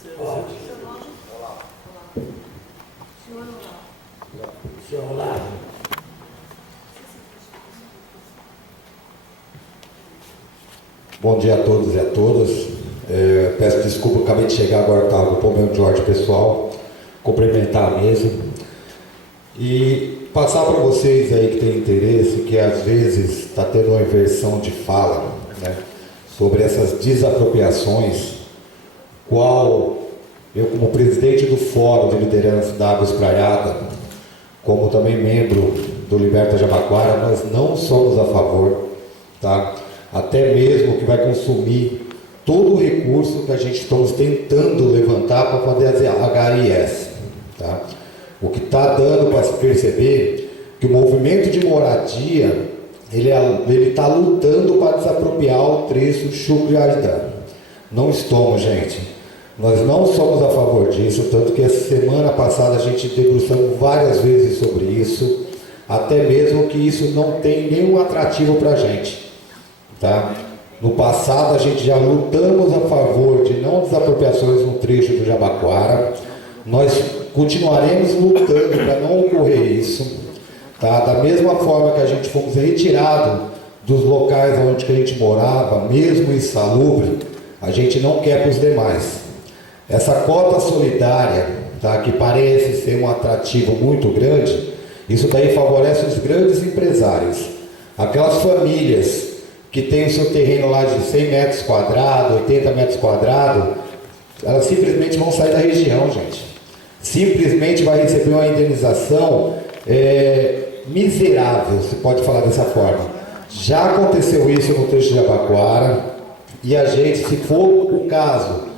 Pode. Senhor Olavo. Bom dia a todos e a todas. Peço desculpa, acabei de chegar agora, estava com problema de ordem pessoal. Cumprimentar a mesa e passar para vocês aí que tem interesse, que às vezes está tendo uma inversão de fala, né, sobre essas desapropriações, qual eu, como presidente do Fórum de Liderança da Água Espraiada, como também membro do Liberta Jabaquara, nós não somos a favor, tá? Até mesmo que vai consumir todo o recurso que a gente estamos tentando levantar para fazer a HIS, tá? O que está dando para se perceber que o movimento de moradia ele está lutando para desapropriar o trecho Chucre-Aridã. Não estamos, gente. Nós não somos a favor disso, tanto que essa semana passada a gente debruçamos várias vezes sobre isso, até mesmo que isso não tem nenhum atrativo para a gente, tá? No passado a gente já lutamos a favor de não desapropriações no trecho do Jabaquara. Nós continuaremos lutando para não ocorrer isso, tá? Da mesma forma que a gente fomos retirados dos locais onde que a gente morava, mesmo insalubre, a gente não quer para os demais. Essa cota solidária, tá, que parece ser um atrativo muito grande, isso daí favorece os grandes empresários. Aquelas famílias que têm o seu terreno lá de 100 metros quadrados, 80 metros quadrados, elas simplesmente vão sair da região, gente. Simplesmente vai receber uma indenização miserável, se pode falar dessa forma. Já aconteceu isso no trecho de Jabaquara, e a gente, se for o caso,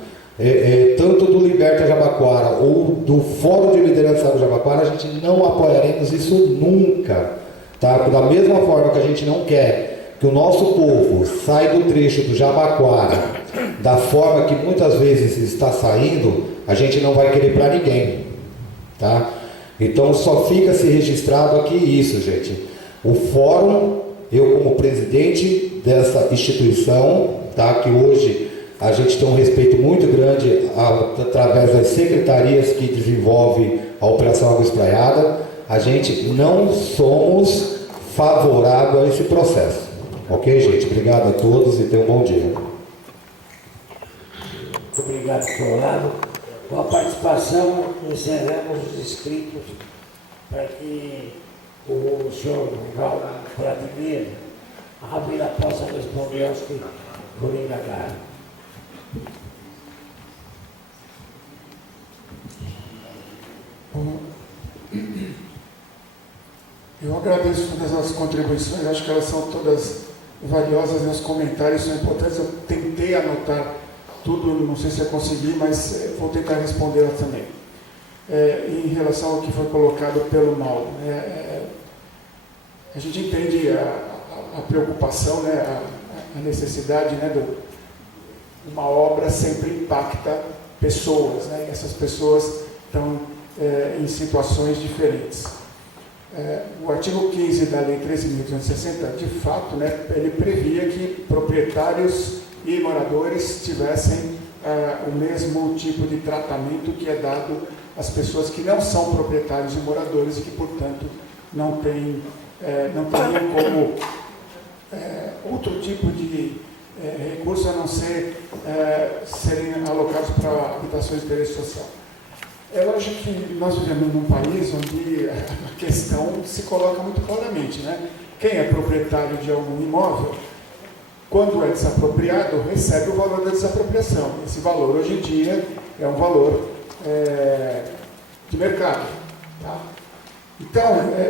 tanto do Liberta Jabaquara ou do Fórum de Liderança do Jabaquara, a gente não apoiaremos isso nunca, tá? Da mesma forma que a gente não quer que o nosso povo saia do trecho do Jabaquara da forma que muitas vezes está saindo, a gente não vai querer para ninguém, tá? Então só fica se registrado aqui isso, gente. O fórum, eu como presidente dessa instituição, tá, que hoje a gente tem um respeito muito grande através das secretarias que desenvolvem a Operação Água Espraiada, a gente não somos favorável a esse processo. Ok, gente? Obrigado a todos e tenham um bom dia. Muito obrigado, senhor Olavo. Com a participação, encerramos os inscritos para que o senhor Vladimir Ravila possa responder aos que foram indagados. Eu agradeço todas as contribuições, acho que elas são todas valiosas, meus comentários são importantes. Eu tentei anotar tudo, não sei se eu consegui, mas vou tentar respondê-las também. Em relação ao que foi colocado pelo Mauro, a gente entende a preocupação, né, a necessidade, né, uma obra sempre impacta pessoas, né, e essas pessoas estão em situações diferentes. O artigo 15 da Lei 13.260, de fato, né, ele previa que proprietários e moradores tivessem o mesmo tipo de tratamento que é dado às pessoas que não são proprietários e moradores e que, portanto, não teriam como outro tipo de recurso a não ser serem alocados para habitações de interesse social. É lógico que nós vivemos num país onde a questão se coloca muito claramente, né? Quem é proprietário de algum imóvel, quando é desapropriado, recebe o valor da desapropriação. Esse valor, hoje em dia, é um valor de mercado. Tá? Então,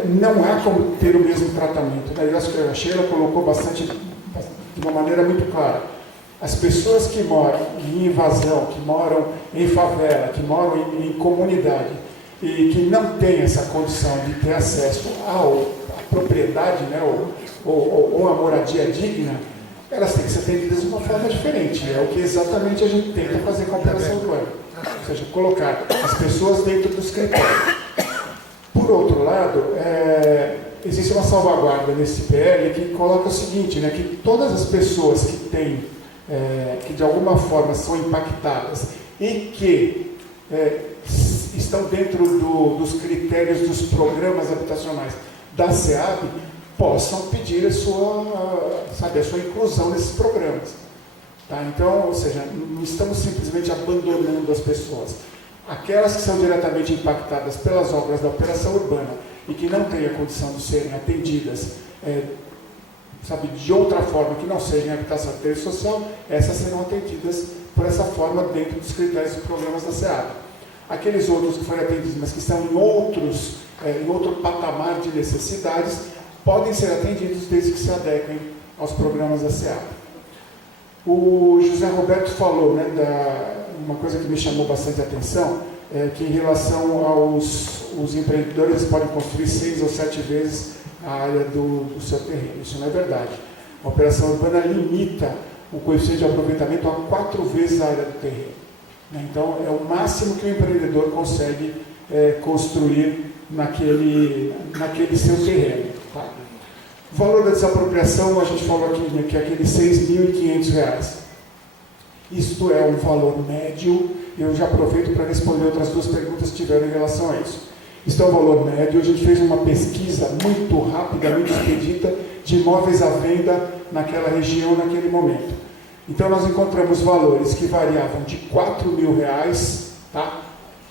não há como ter o mesmo tratamento. Né? Eu acho que a Sheila colocou de uma maneira muito clara. As pessoas que moram em invasão, que moram em favela, que moram em comunidade e que não têm essa condição de ter acesso à propriedade, né, ou a moradia digna, elas têm que ser atendidas de uma forma diferente. É o que exatamente a gente tenta fazer com a operação urbana. Ou seja, colocar as pessoas dentro dos critérios. Por outro lado, existe uma salvaguarda nesse PL que coloca o seguinte, né, que todas as pessoas que têm que de alguma forma são impactadas e que estão dentro dos critérios dos programas habitacionais da SEAB, possam pedir a sua inclusão nesses programas. Tá? Então, ou seja, não estamos simplesmente abandonando as pessoas. Aquelas que são diretamente impactadas pelas obras da operação urbana e que não têm a condição de serem atendidas de outra forma que não seja em habitação de interesse social, essas serão atendidas por essa forma dentro dos critérios dos programas da SEAB. Aqueles outros que forem atendidos, mas que estão em outro patamar de necessidades, podem ser atendidos desde que se adequem aos programas da SEAB. O José Roberto falou, uma coisa que me chamou bastante atenção, que em relação aos empreendedores, eles podem construir 6 ou 7 vezes a área do seu terreno. Isso não é verdade. A operação urbana limita o coeficiente de aproveitamento a 4 vezes a área do terreno. Então, é o máximo que o empreendedor consegue construir naquele seu terreno. Tá? O valor da desapropriação, a gente falou aqui, que é aqueles R$ 6.500. Isto é um valor médio. Eu já aproveito para responder outras 2 perguntas que tiveram em relação a isso. Isto é um valor médio. A gente fez uma pesquisa muito rápida, muito expedita, de imóveis à venda naquela região, naquele momento. Então, nós encontramos valores que variavam de R$ 4.000, tá?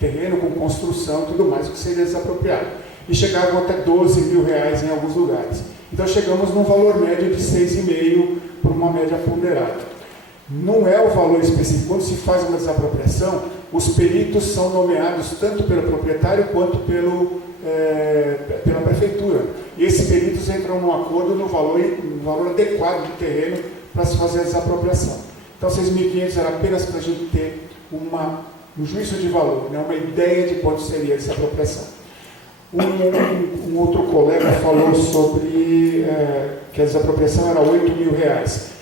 Terreno com construção e tudo mais, o que seria desapropriado. E chegavam até R$ 12.000 em alguns lugares. Então, chegamos num valor médio de 6,5 por uma média ponderada. Não é o valor específico. Quando se faz uma desapropriação, os peritos são nomeados tanto pelo proprietário quanto pela prefeitura. E esses peritos entram num acordo no valor adequado do terreno para se fazer a desapropriação. Então, 6.500 era apenas para a gente ter um juízo de valor, uma ideia de quanto seria a desapropriação. Um outro colega falou sobre que a desapropriação era R$ 8.000.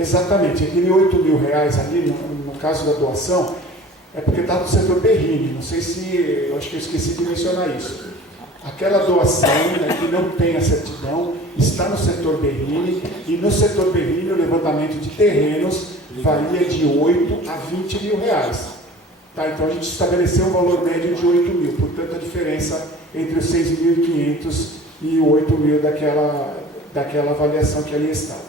Exatamente, aquele R$ 8.000 ali, no caso da doação, é porque está no setor Berrini. Não sei se, eu acho que eu esqueci de mencionar isso. Aquela doação que não tem a certidão está no setor Berrini, e no setor Berrini o levantamento de terrenos varia de R$ 8 a R$ 20.000. Tá? Então a gente estabeleceu um valor médio de 8.000, portanto a diferença entre os 6.500 e o 8.000 daquela avaliação que ali estava.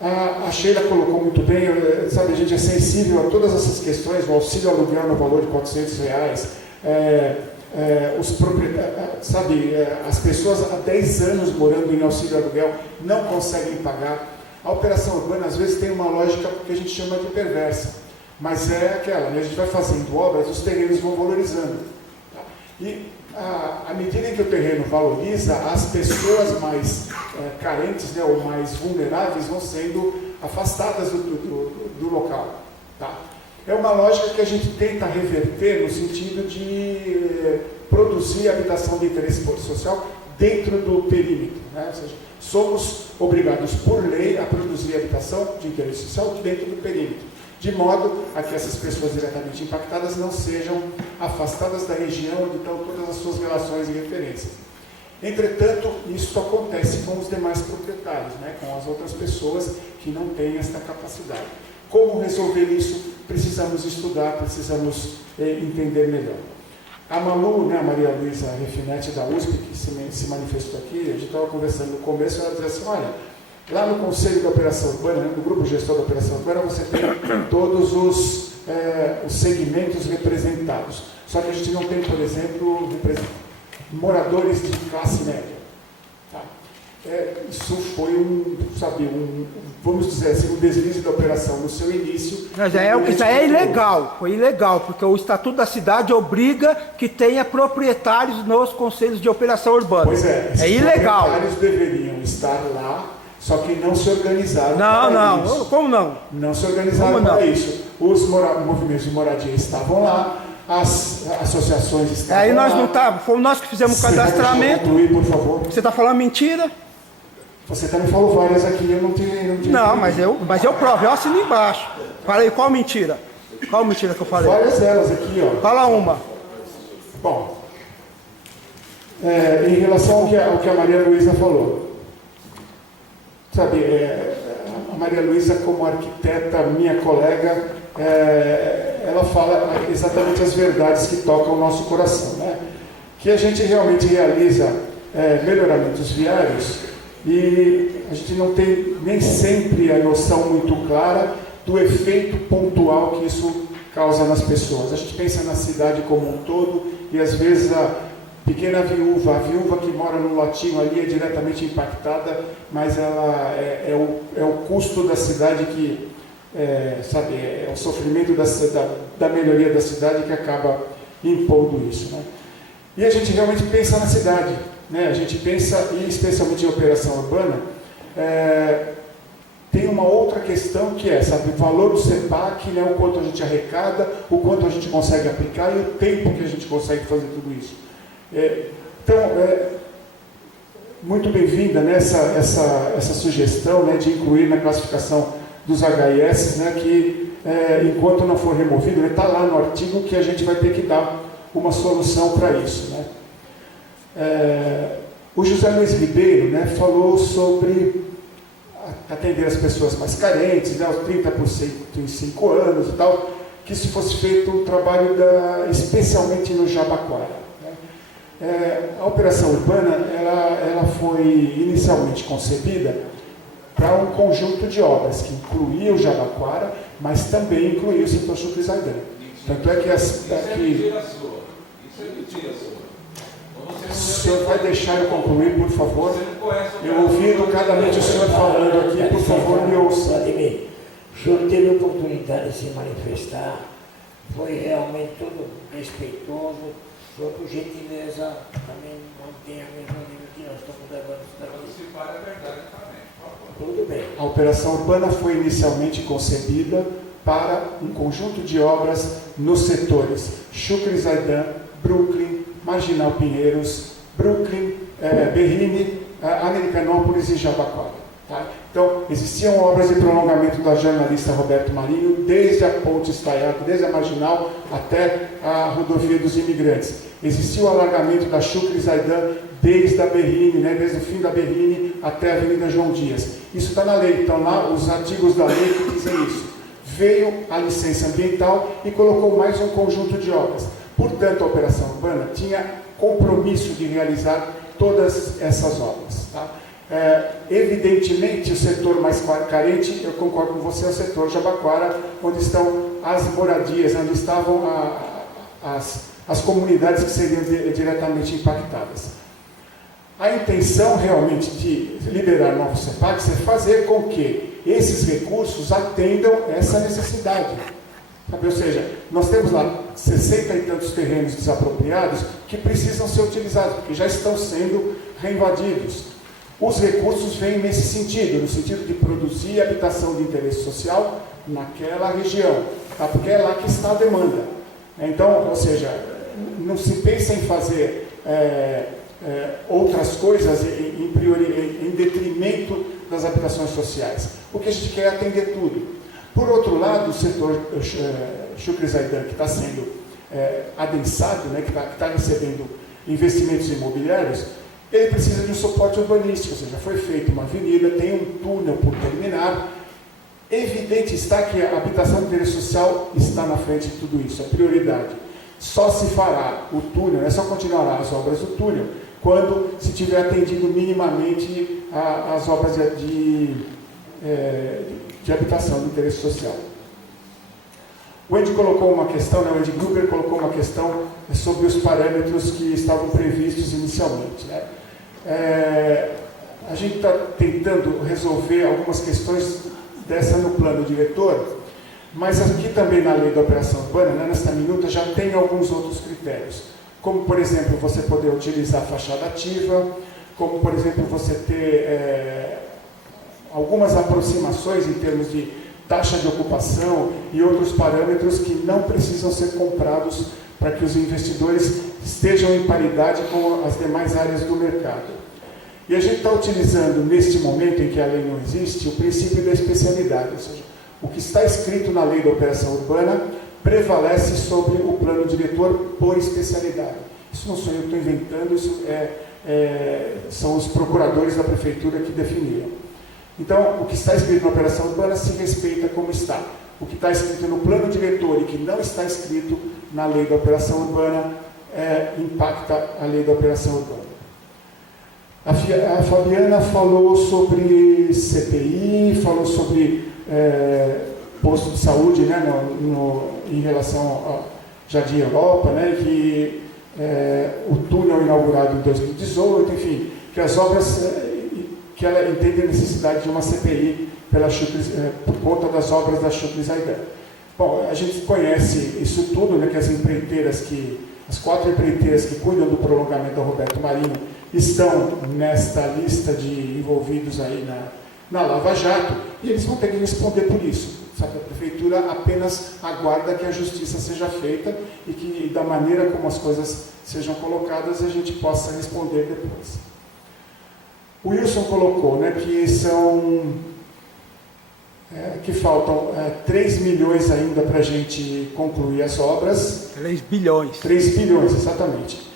A Sheila colocou muito bem, a gente é sensível a todas essas questões, o auxílio aluguel no valor de R$ 400, os proprietários, as pessoas há 10 anos morando em auxílio aluguel não conseguem pagar. A operação urbana às vezes tem uma lógica que a gente chama de perversa, mas é aquela, a gente vai fazendo obras, os terrenos vão valorizando. Tá? E à medida em que o terreno valoriza, as pessoas mais carentes, ou mais vulneráveis, vão sendo afastadas do local. Tá? É uma lógica que a gente tenta reverter no sentido de produzir habitação de interesse social dentro do perímetro. Ou seja, somos obrigados por lei a produzir habitação de interesse social dentro do perímetro, de modo a que essas pessoas diretamente impactadas não sejam afastadas da região onde estão todas as suas relações e referências. Entretanto, isso acontece com os demais proprietários, com as outras pessoas que não têm esta capacidade. Como resolver isso? Precisamos estudar, precisamos entender melhor. A Malu, a Maria Luísa Refinetti da USP, que se manifestou aqui, a gente estava conversando no começo, ela dizia assim, olha, lá no Conselho da Operação Urbana, no Grupo Gestor da Operação Urbana, você tem todos os segmentos representados. Só que a gente não tem, por exemplo, moradores de classe média. Tá? Isso foi vamos dizer assim, um deslize da operação no seu início. Mas isso é ilegal, foi ilegal, porque o Estatuto da Cidade obriga que tenha proprietários nos conselhos de operação urbana. Pois é ilegal. Os proprietários deveriam estar lá, só que não se organizaram para isso. Como não? Não se organizaram para isso. Os movimentos de moradia estavam lá, as associações estavam aí nós lá. não estávamos, fomos nós que fizemos o cadastramento. Concluir, por favor. Você está falando mentira? Você também falou várias aqui, eu não tinha. Não, mas eu provo, eu assino embaixo. Fala aí, qual mentira? Qual mentira que eu falei? Várias delas aqui, ó. Fala uma. Bom, em relação ao que a Maria Luísa falou, a Maria Luísa, como arquiteta, minha colega, ela fala exatamente as verdades que tocam o nosso coração, né? Que a gente realmente realiza melhoramentos viários e a gente não tem nem sempre a noção muito clara do efeito pontual que isso causa nas pessoas. A gente pensa na cidade como um todo e às vezes a pequena viúva, a viúva que mora no lotinho ali é diretamente impactada, mas ela é o custo da cidade que, é o sofrimento da melhoria da cidade que acaba impondo isso, né? E a gente realmente pensa na cidade, né? A gente pensa, e especialmente em operação urbana, tem uma outra questão que é, o valor do CEPAC, né? O quanto a gente arrecada, o quanto a gente consegue aplicar e o tempo que a gente consegue fazer tudo isso. Então, muito bem-vinda, né, essa sugestão, né, de incluir na classificação dos HIS, né, que enquanto não for removido, está lá no artigo que a gente vai ter que dar uma solução para isso, né. O José Luiz Ribeiro, né, falou sobre atender as pessoas mais carentes, né, os 30% em 5 anos e tal, que se fosse feito um trabalho especialmente no Jabaquara. A operação urbana ela foi inicialmente concebida para um conjunto de obras que incluía o Jabaquara, mas também incluía o setor Chucrizaidan. Tanto é que o senhor vai deixar eu concluir, por favor? Eu ouvi educadamente o senhor falando aqui, por favor, me ouça. Vladimir, o senhor teve a oportunidade de se manifestar, foi realmente todo respeitoso. O senhor, por gentileza, também mantém a mesma nível que nós estamos levando isso daqui. Participar é verdade também, por favor. Tudo bem. A operação urbana foi inicialmente concebida para um conjunto de obras nos setores Chucrizaidan, Brooklyn, Marginal Pinheiros, Brooklyn, Berrini, Americanópolis e Jabaquara. Tá? Então, existiam obras de prolongamento da jornalista Roberto Marinho, desde a Ponte Estaiato, desde a Marginal até a Rodovia dos Imigrantes. Existia o alargamento da Chucrizaidan desde a Berrini, né, desde o fim da Berrini até a Avenida João Dias. Isso está na lei, então lá os artigos da lei que dizem isso. Veio a licença ambiental e colocou mais um conjunto de obras. Portanto, a operação urbana tinha compromisso de realizar todas essas obras. Tá? Evidentemente, o setor mais carente, eu concordo com você, é o setor Jabaquara, onde estão as moradias, onde estavam as comunidades que seriam diretamente impactadas. A intenção realmente de liberar novos CEPACs é fazer com que esses recursos atendam essa necessidade. Sabe? Ou seja, nós temos lá 60 e tantos terrenos desapropriados que precisam ser utilizados, porque já estão sendo reinvadidos. Os recursos vêm nesse sentido, no sentido de produzir habitação de interesse social naquela região, tá? Porque é lá que está a demanda. Então, ou seja, não se pensa em fazer outras coisas em detrimento das habitações sociais. O que a gente quer é atender tudo. Por outro lado, o setor Chucrizaidan, que está sendo adensado, né, que está recebendo investimentos imobiliários, ele precisa de um suporte urbanístico, ou seja, foi feita uma avenida, tem um túnel por terminar. Evidente está que a habitação de interesse social está na frente de tudo isso, é prioridade. Só se fará o túnel, só continuará as obras do túnel, quando se tiver atendido minimamente as obras de habitação de interesse social. O Andy colocou uma questão, né, o Andy Gruber colocou uma questão sobre os parâmetros que estavam previstos inicialmente. Né? A gente está tentando resolver algumas questões dessa no plano diretor, mas aqui também na lei da operação urbana, né, nesta minuta, já tem alguns outros critérios, como, por exemplo, você poder utilizar fachada ativa, como, por exemplo, você ter algumas aproximações em termos de taxa de ocupação e outros parâmetros que não precisam ser comprados para que os investidores estejam em paridade com as demais áreas do mercado. E a gente está utilizando, neste momento em que a lei não existe, o princípio da especialidade, ou seja, o que está escrito na lei da operação urbana prevalece sobre o plano diretor por especialidade. Isso não sou eu que estou inventando, isso são os procuradores da prefeitura que definiram. Então, o que está escrito na operação urbana se respeita como está. o que está escrito no plano diretor e que não está escrito na lei da operação urbana impacta a lei da operação urbana. A Fabiana falou sobre CPI, falou sobre posto de saúde, né, em relação ao Jardim Europa, né, que o túnel inaugurado em 2018, enfim, que as obras, que ela entende a necessidade de uma CPI por conta das obras da Chucre Zaidan. Bom, a gente conhece isso tudo, né, que as 4 empreiteiras que cuidam do prolongamento da Roberto Marinho estão nesta lista de envolvidos aí na Lava Jato, e eles vão ter que responder por isso. Sabe? A Prefeitura apenas aguarda que a justiça seja feita e que, da maneira como as coisas sejam colocadas, a gente possa responder depois. O Wilson colocou, né, que faltam 3 milhões ainda para a gente concluir as obras. 3 bilhões. 3 bilhões, exatamente.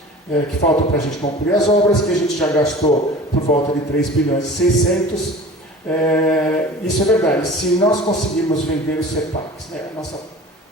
Que faltam para a gente concluir as obras, que a gente já gastou por volta de 3 bilhões e 600. Isso é verdade. Se nós conseguirmos vender os CEPACs, né, a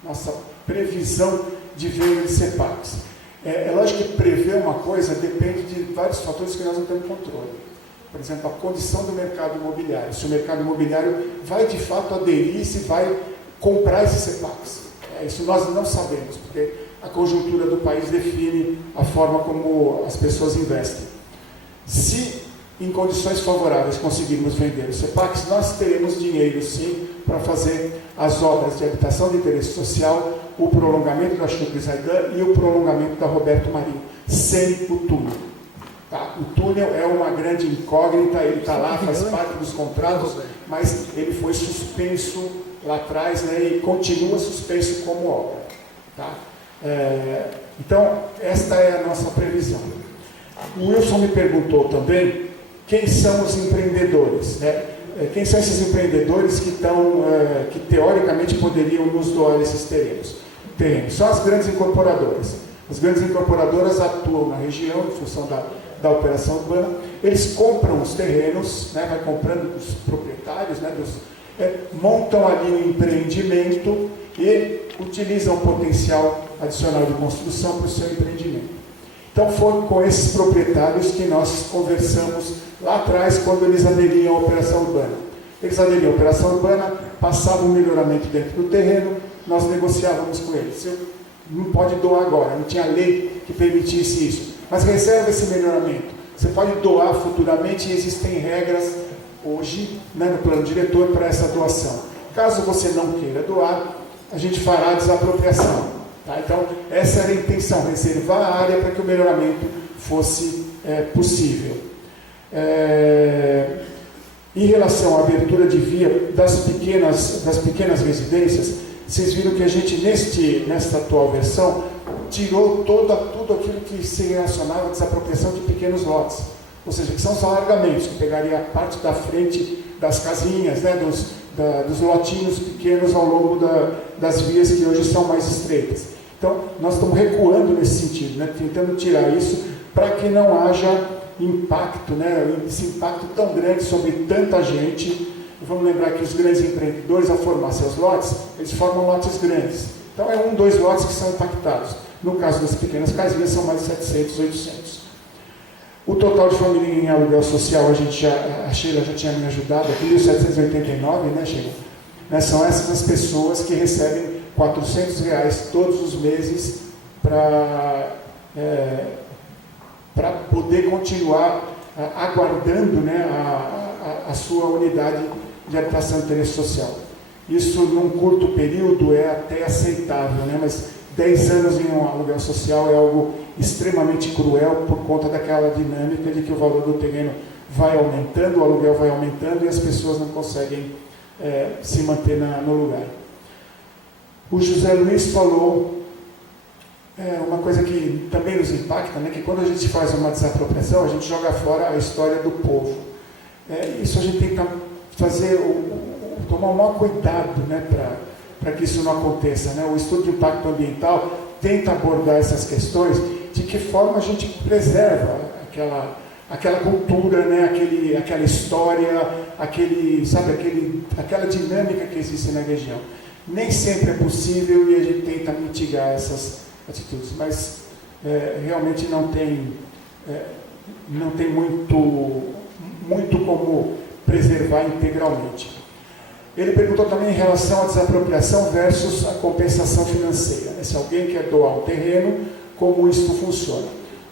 nossa previsão de venda de CEPACs, é lógico que prever uma coisa depende de vários fatores que nós não temos controle. Por exemplo, a condição do mercado imobiliário. Se o mercado imobiliário vai de fato aderir, se vai comprar esses CEPACs. Isso nós não sabemos, porque a conjuntura do país define a forma como as pessoas investem. Se em condições favoráveis conseguirmos vender os CEPACs, nós teremos dinheiro sim para fazer as obras de habitação de interesse social, o prolongamento da Chucre Zaidan e o prolongamento da Roberto Marinho, sem o túnel. Tá? O túnel é uma grande incógnita, ele está lá, faz parte dos contratos, mas ele foi suspenso lá atrás, né, e continua suspenso como obra. Tá? Então, esta é a nossa previsão. O Wilson me perguntou também quem são os empreendedores, né? Quem são esses empreendedores que teoricamente poderiam nos doar esses terrenos? São as grandes incorporadoras. As grandes incorporadoras atuam na região, em função da operação urbana. Eles compram os terrenos, né, vai comprando dos proprietários, né, montam ali um empreendimento e utilizam o potencial adicional de construção para o seu empreendimento. Então foi com esses proprietários que nós conversamos lá atrás, quando eles aderiam à operação urbana. Eles aderiam à operação urbana, passavam um melhoramento dentro do terreno, nós negociávamos com eles. Você não pode doar agora, não tinha lei que permitisse isso, mas reserva esse melhoramento. Você pode doar futuramente e existem regras hoje, né, no plano diretor para essa doação. Caso você não queira doar, a gente fará a desapropriação. Tá? Então, essa era a intenção, reservar a área para que o melhoramento fosse possível. Em relação à abertura de via das pequenas residências, vocês viram que a gente, nesta atual versão, tirou tudo aquilo que se relacionava à desapropriação de pequenos lotes. Ou seja, que são os alargamentos, que pegaria a parte da frente das casinhas, né, dos lotinhos pequenos ao longo das vias que hoje são mais estreitas. Então, nós estamos recuando nesse sentido, né, tentando tirar isso para que não haja impacto, né, esse impacto tão grande sobre tanta gente. E vamos lembrar que os grandes empreendedores, ao formar seus lotes, eles formam lotes grandes. Então, é 1, 2 lotes que são impactados. No caso das pequenas casinhas, são mais de 700, 800. O total de família em aluguel social, a Sheila já tinha me ajudado, aqui 1.789, né, Sheila? Né, são essas as pessoas que recebem R$400 todos os meses para poder continuar aguardando, né, a sua unidade de habitação de interesse social. Isso, num curto período, é até aceitável, né, mas 10 anos em um aluguel social é algo extremamente cruel por conta daquela dinâmica de que o valor do terreno vai aumentando, o aluguel vai aumentando e as pessoas não conseguem se manter no lugar. O José Luiz falou uma coisa que também nos impacta, né, que quando a gente faz uma desapropriação, a gente joga fora a história do povo. Isso a gente tem que tomar o maior cuidado, né, para que isso não aconteça, né? O estudo de impacto ambiental tenta abordar essas questões, de que forma a gente preserva aquela cultura, né? Aquela história, aquela dinâmica que existe na região. Nem sempre é possível e a gente tenta mitigar essas atitudes, mas realmente não tem muito como preservar integralmente. Ele perguntou também em relação à desapropriação versus a compensação financeira. Se alguém quer doar um terreno, como isso funciona?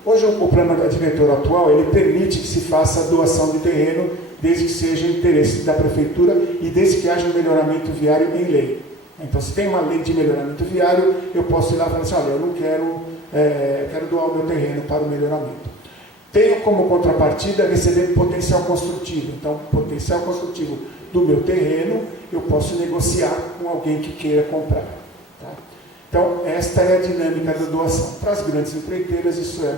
Hoje o plano diretor atual, ele permite que se faça a doação de terreno, desde que seja interesse da prefeitura e desde que haja um melhoramento viário em lei. Então, se tem uma lei de melhoramento viário, eu posso ir lá e falar assim, olha, eu não quero doar o meu terreno para o melhoramento. Tenho como contrapartida receber potencial construtivo. Então, potencial construtivo do meu terreno, eu posso negociar com alguém que queira comprar. Tá? Então, esta é a dinâmica da doação. Para as grandes empreiteiras, isso é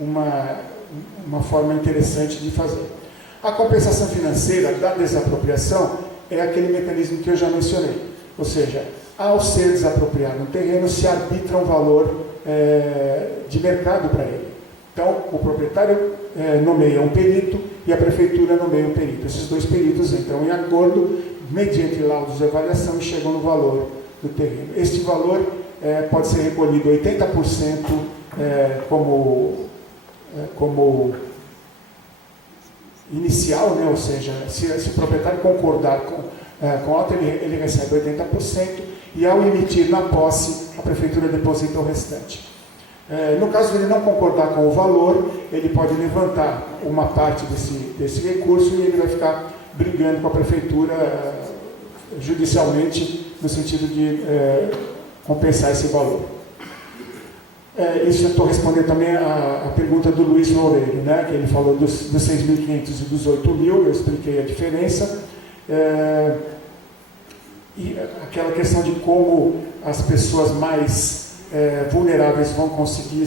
uma forma interessante de fazer. A compensação financeira da desapropriação é aquele mecanismo que eu já mencionei. Ou seja, ao ser desapropriado um terreno, se arbitra um valor de mercado para ele. Então, o proprietário nomeia um perito e a prefeitura nomeia um perito. Esses dois peritos entram em acordo, mediante laudos de avaliação, e chegam no valor do terreno. Este valor pode ser recolhido 80% como inicial, né? Ou seja, se o proprietário concordar com a alta, ele recebe 80%, e ao emitir na posse, a prefeitura deposita o restante. No caso de ele não concordar com o valor, ele pode levantar uma parte desse recurso e ele vai ficar brigando com a prefeitura judicialmente, no sentido de compensar esse valor. Isso eu estou respondendo também a pergunta do Luiz Loureiro, né, que ele falou dos 6.500 e dos 8.000, eu expliquei a diferença. E aquela questão de como as pessoas mais vulneráveis vão conseguir,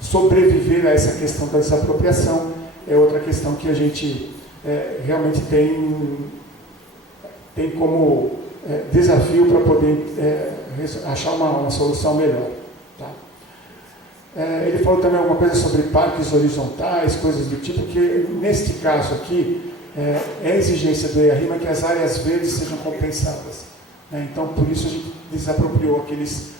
sobreviver a essa questão da desapropriação, é outra questão que a gente realmente tem como desafio para poder achar uma solução melhor. Tá? Ele falou também alguma coisa sobre parques horizontais, coisas do tipo, que neste caso aqui, é a exigência do EARIMA que as áreas verdes sejam compensadas. Então, por isso a gente desapropriou aqueles,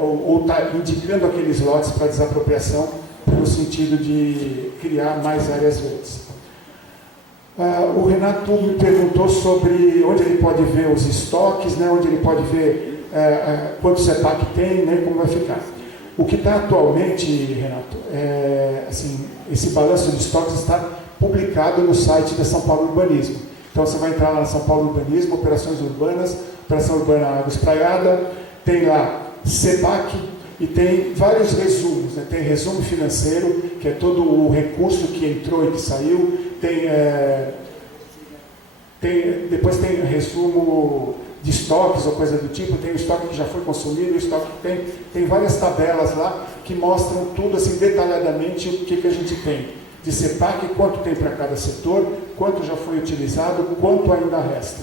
ou está indicando aqueles lotes para desapropriação, no sentido de criar mais áreas verdes. O Renato me perguntou sobre onde ele pode ver os estoques, né, onde ele pode ver quanto CEPAC tem, né, como vai ficar. O que está atualmente, Renato, esse balanço de estoques está publicado no site da São Paulo Urbanismo. Então você vai entrar lá na São Paulo Urbanismo, Operações Urbanas, Operação Urbana Água Espraiada, tem lá CEPAC e tem vários resumos, né? Tem resumo financeiro, que é todo o recurso que entrou e que saiu, depois tem resumo de estoques ou coisa do tipo, tem o estoque que já foi consumido, o estoque que tem várias tabelas lá que mostram tudo assim detalhadamente o que a gente tem de CEPAC, quanto tem para cada setor, quanto já foi utilizado, quanto ainda resta.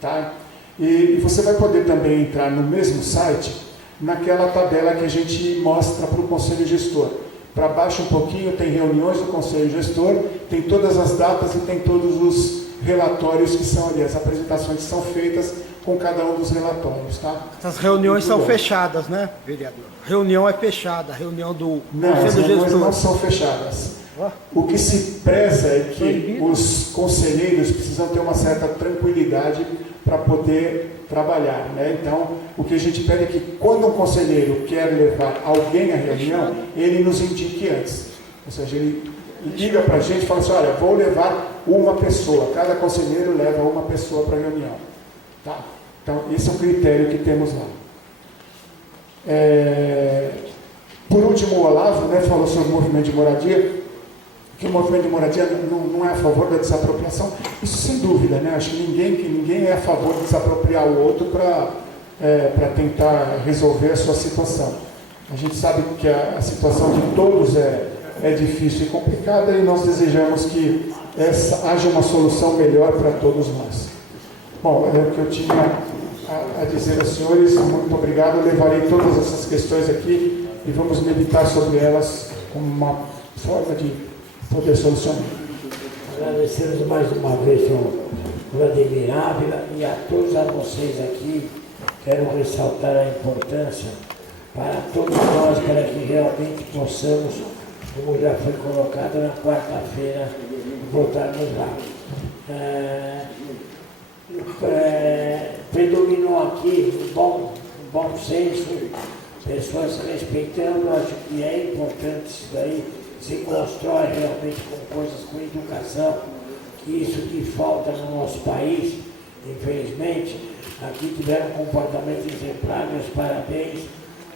Tá? E você vai poder também entrar no mesmo site, naquela tabela que a gente mostra para o Conselho Gestor. Para baixo um pouquinho tem reuniões do Conselho Gestor, tem todas as datas e tem todos os relatórios que são ali, as apresentações que são feitas com cada um dos relatórios. Tá? Essas reuniões são fechadas, né, vereador? Reunião é fechada, reunião do Conselho Gestor. Não, as reuniões não são fechadas. O que se preza é que os conselheiros precisam ter uma certa tranquilidade para poder trabalhar, né? Então, o que a gente pede é que quando um conselheiro quer levar alguém à reunião, ele nos indique antes. Ou seja, ele liga para a gente e fala assim, olha, vou levar uma pessoa, cada conselheiro leva uma pessoa para a reunião. Tá? Então, esse é o critério que temos lá. Por último, o Olavo, né, falou sobre o movimento de moradia, que o movimento de moradia não é a favor da desapropriação. Isso sem dúvida, né? Acho que ninguém é a favor de desapropriar o outro para tentar resolver a sua situação. A gente sabe que a situação de todos é difícil e complicada e nós desejamos que haja uma solução melhor para todos nós. Bom, é o que eu tinha a dizer aos senhores. Muito obrigado. Eu levarei todas essas questões aqui e vamos meditar sobre elas como uma forma de poder solucionar. Agradecemos mais uma vez ao Vladimir Ávila e a todos vocês aqui quero ressaltar a importância para todos nós, para que realmente possamos, como já foi colocado na quarta-feira, voltarmos lá. Predominou aqui o bom senso, pessoas respeitando, acho que é importante isso daí, se constrói realmente com coisas, com educação, que isso que falta no nosso país, infelizmente. Aqui tiveram um comportamento exemplar, meus parabéns,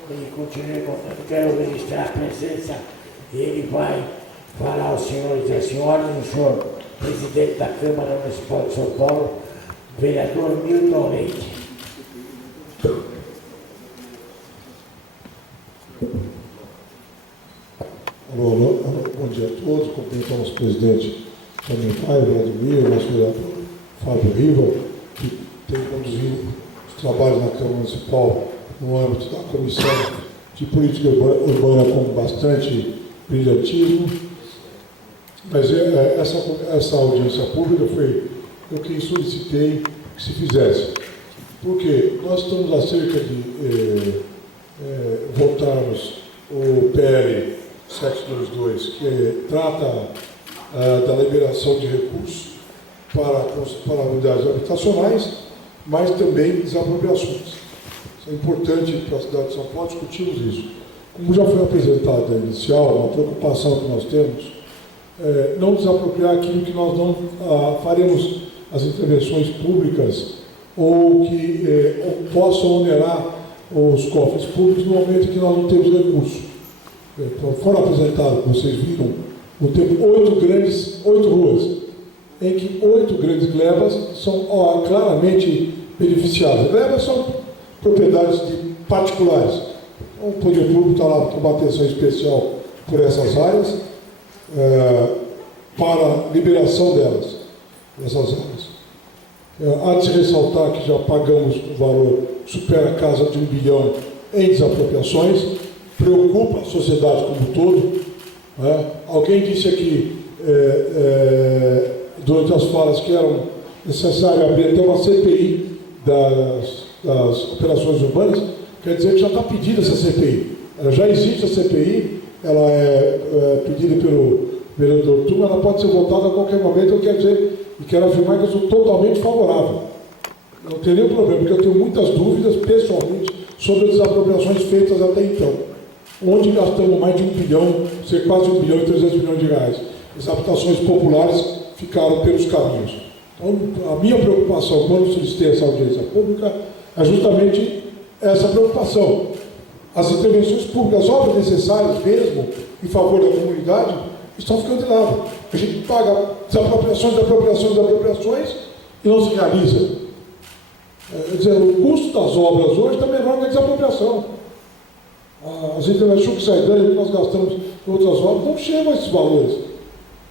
e continue contando. Quero registrar a presença, ele vai falar aos senhores e às senhoras, o senhor presidente da Câmara Municipal de São Paulo, vereador Milton Leite. Alô, bom dia a todos, cumprimento o nosso presidente também, Vladimir, nosso vereador Fábio Riva, que tem conduzido os trabalhos na Câmara Municipal no âmbito da Comissão de Política Urbana com bastante brilhantismo. Mas essa audiência pública foi eu que solicitei que se fizesse. Porque nós estamos há cerca de votarmos o PL 722, que trata da liberação de recursos para unidades habitacionais, mas também desapropriações. Isso é importante para a cidade de São Paulo, discutirmos isso. Como já foi apresentado na inicial, uma preocupação que nós temos, não desapropriar aquilo que nós não faremos as intervenções públicas ou que possam onerar os cofres públicos no momento que nós não temos recursos. Foram apresentados, como vocês viram, no tempo 8 ruas, em que 8 grandes glebas são claramente beneficiadas. Glebas são propriedades de particulares. O poder público está lá com uma atenção especial por essas áreas, para a liberação dessas áreas. Há de se ressaltar que já pagamos um valor que supera a casa de 1 bilhão em desapropriações, preocupa a sociedade como um todo. Alguém disse aqui, durante as falas, que era necessário abrir até uma CPI das operações urbanas. Quer dizer que já está pedida essa CPI. Ela já existe a CPI, ela é pedida pelo vereador Turma, ela pode ser votada a qualquer momento. Eu quero dizer, e quero afirmar que eu sou totalmente favorável. Não tem nenhum problema, porque eu tenho muitas dúvidas, pessoalmente, sobre as desapropriações feitas até então. Onde gastamos mais de 1 bilhão, quase 1 bilhão e 300 milhões de reais. As habitações populares ficaram pelos caminhos. Então, a minha preocupação, quando solicitei essa audiência pública, é justamente essa preocupação. As intervenções públicas, as obras necessárias mesmo, em favor da comunidade, estão ficando de lado. A gente paga desapropriações e não se realiza. Quer dizer, o custo das obras hoje está menor que a desapropriação. As intervenções que saem dali, que nós gastamos em outras obras, não chegam a esses valores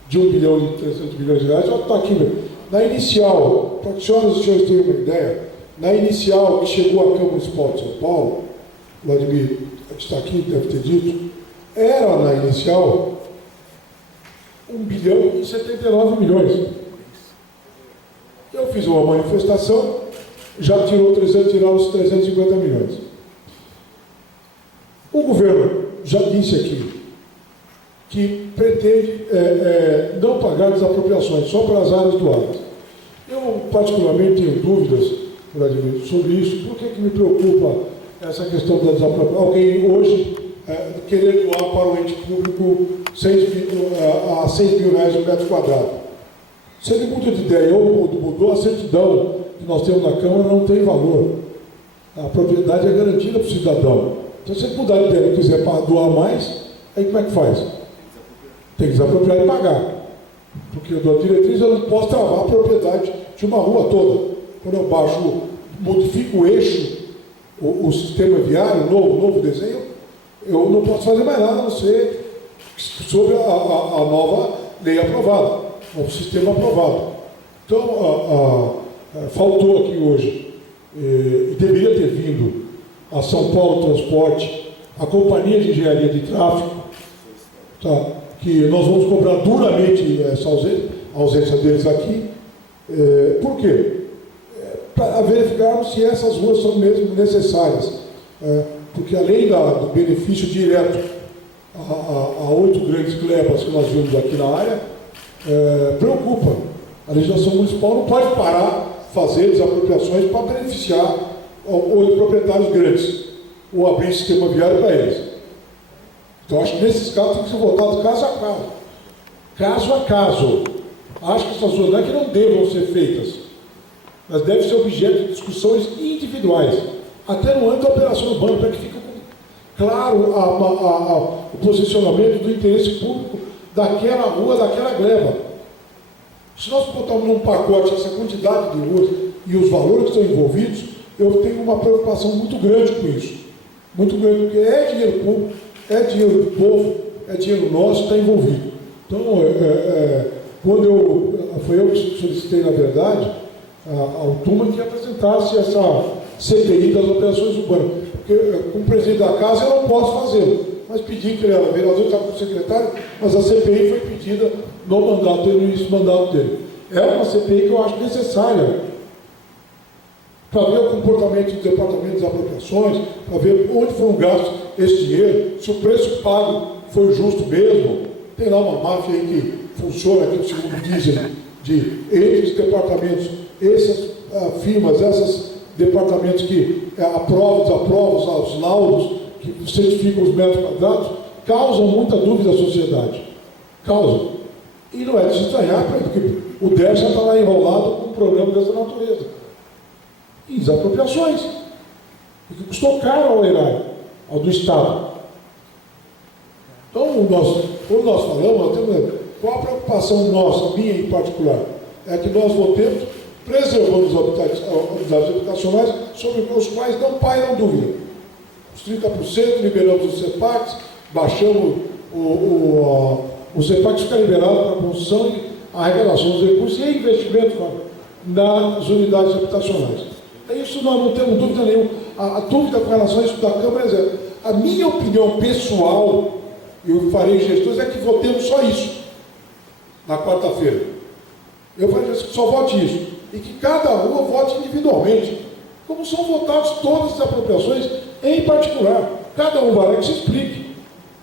de 1 bilhão e 300 milhões de reais. Já está aqui, na inicial, para que os senhores e os senhores tenham uma ideia, na inicial que chegou à Câmara Municipal de São Paulo, Vladimir, que está aqui, deve ter dito, era na inicial 1 bilhão e 79 milhões. Eu fiz uma manifestação, já tirou os 350 milhões. O governo já disse aqui que pretende não pagar desapropriações, só para as áreas doadas. Eu, particularmente, tenho dúvidas, Vladimir, sobre isso. Por que me preocupa essa questão da desapropriação? Alguém hoje querer doar para o ente público a 6 mil reais o metro quadrado. Se ele muda de ideia ou mudou, a certidão que nós temos na Câmara não tem valor. A propriedade é garantida para o cidadão. Então, se ele mudar de ideia e quiser doar mais, aí como é que faz? Tem que desapropriar e pagar. Porque eu dou a diretriz, eu não posso travar a propriedade de uma rua toda. Quando eu modifico o eixo, o sistema viário, o novo desenho, eu não posso fazer mais nada a não ser sobre a nova lei aprovada, o sistema aprovado. Então, faltou aqui hoje, e deveria ter vindo, a São Paulo Transporte, a Companhia de Engenharia de Tráfego, tá? Que nós vamos cobrar duramente essa ausência deles aqui. Por quê? para verificarmos se essas ruas são mesmo necessárias. Porque além do benefício direto a 8 grandes glebas que nós vimos aqui na área, preocupa. A legislação municipal não pode parar, fazer desapropriações para beneficiar 8 proprietários grandes, ou abrir sistema viário para eles. Então, acho que nesses casos tem que ser votado caso a caso. Caso a caso. Acho que essas ruas não é que não devam ser feitas, mas devem ser objeto de discussões individuais, até no âmbito da operação urbana, para que fique claro o posicionamento do interesse público daquela rua, daquela gleba. Se nós botarmos num pacote essa quantidade de ruas e os valores que estão envolvidos, eu tenho uma preocupação muito grande com isso. Muito grande, porque é dinheiro público, é dinheiro do povo, é dinheiro nosso que está envolvido. Então, foi eu que solicitei, na verdade, ao Tuma que apresentasse essa CPI das operações urbanas. Porque, como presidente da casa, eu não posso fazê-lo. Mas pedi que ele era vereador, estava com o secretário, mas a CPI foi pedida no mandato dele, no início do mandato dele. É uma CPI que eu acho necessária para ver o comportamento do departamento das apropriações, para ver onde foram gastos esse dinheiro, se o preço pago foi justo mesmo. Tem lá uma máfia aí que funciona, aqui, segundo dizem, entre os departamentos, essas firmas, esses departamentos que aprovam, desaprovam os laudos, que certificam os metros quadrados, causam muita dúvida à sociedade. Causam. E não é de se estranhar, porque o DER já está lá enrolado com um problema dessa natureza. E desapropriações. Porque custou caro ao erário, ao do Estado. Então, quando nós falamos, qual a preocupação nossa, minha em particular, é que nós votemos preservando os habitats habitacionais sobre os quais não pairam dúvida. Os 30%, liberamos os CEPACs, baixamos os CEPACs ficam liberados para a construção e arrecadação dos recursos e investimento nas unidades habitacionais. Isso nós não temos dúvida nenhuma. A dúvida com relação a isso da Câmara é a minha opinião pessoal, eu farei gestões, é que votemos só isso na quarta-feira. Eu falei que só vote isso. E que cada rua vote individualmente. Como são votadas todas as apropriações em particular. Cada um vai lá que se explique.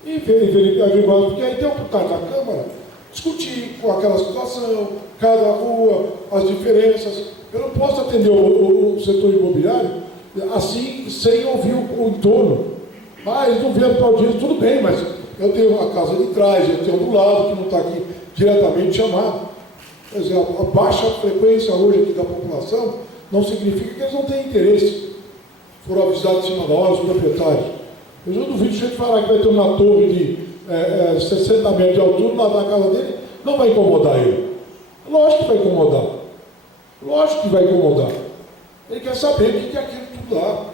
E verificar, porque aí tem a oportunidade da Câmara discutir com aquela situação, cada rua, as diferenças. Eu não posso atender o setor imobiliário assim, sem ouvir o entorno. Eles não vieram para a audiência, tudo bem, mas eu tenho a casa de trás, eu tenho do lado, que não está aqui diretamente chamado. Quer dizer, a baixa frequência hoje aqui da população não significa que eles não têm interesse. Foram avisados em cima da hora os proprietários. Eu não duvido de falar que vai ter uma torre de 60 metros de altura lá na casa dele, não vai incomodar ele. Lógico que vai incomodar. Lógico que vai incomodar. Ele quer saber o que é aquilo tudo lá.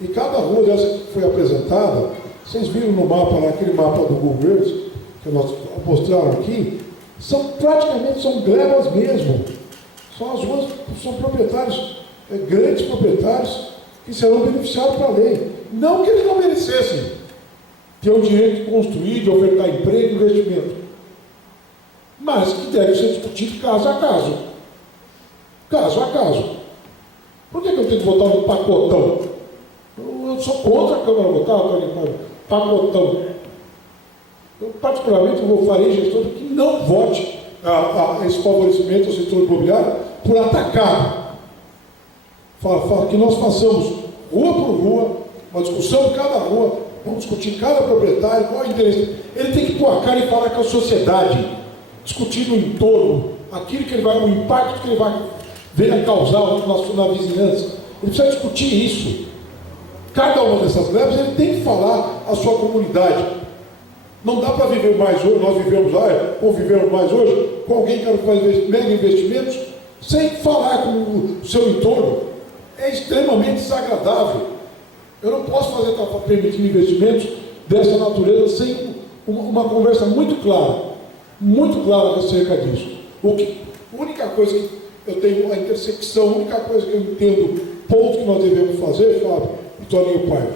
E cada rua dessa que foi apresentada, vocês viram no mapa, naquele mapa do Google Earth, que nós mostraram aqui, praticamente são glebas mesmo. São as ruas, são proprietários, grandes proprietários, que serão beneficiados pela lei. Não que eles não merecessem ter o direito de construir, de ofertar emprego e investimento, mas que deve ser discutido caso a caso. Caso a caso. Por que eu tenho que votar um pacotão? Eu sou contra a Câmara votar, pacotão. Eu, particularmente, farei gestão de que não vote esse favorecimento ao setor imobiliário por atacado. Que nós façamos rua por rua, uma discussão de cada rua, vamos discutir cada proprietário, qual é o interesse. Ele tem que pôr a cara e falar com a sociedade, discutir no entorno, o impacto que ele vai vir a causar na vizinhança. Ele precisa discutir isso. Cada uma dessas glebas, ele tem que falar à sua comunidade. Não dá para viver mais hoje, nós vivemos lá, ou vivemos mais hoje, com alguém que faz mega investimentos, sem falar com o seu entorno. É extremamente desagradável. Eu não posso permitir investimentos dessa natureza sem uma conversa muito clara acerca disso. A única coisa que eu tenho, a intersecção, a única coisa que eu entendo, ponto que nós devemos fazer, Fábio e Toninho Paiva,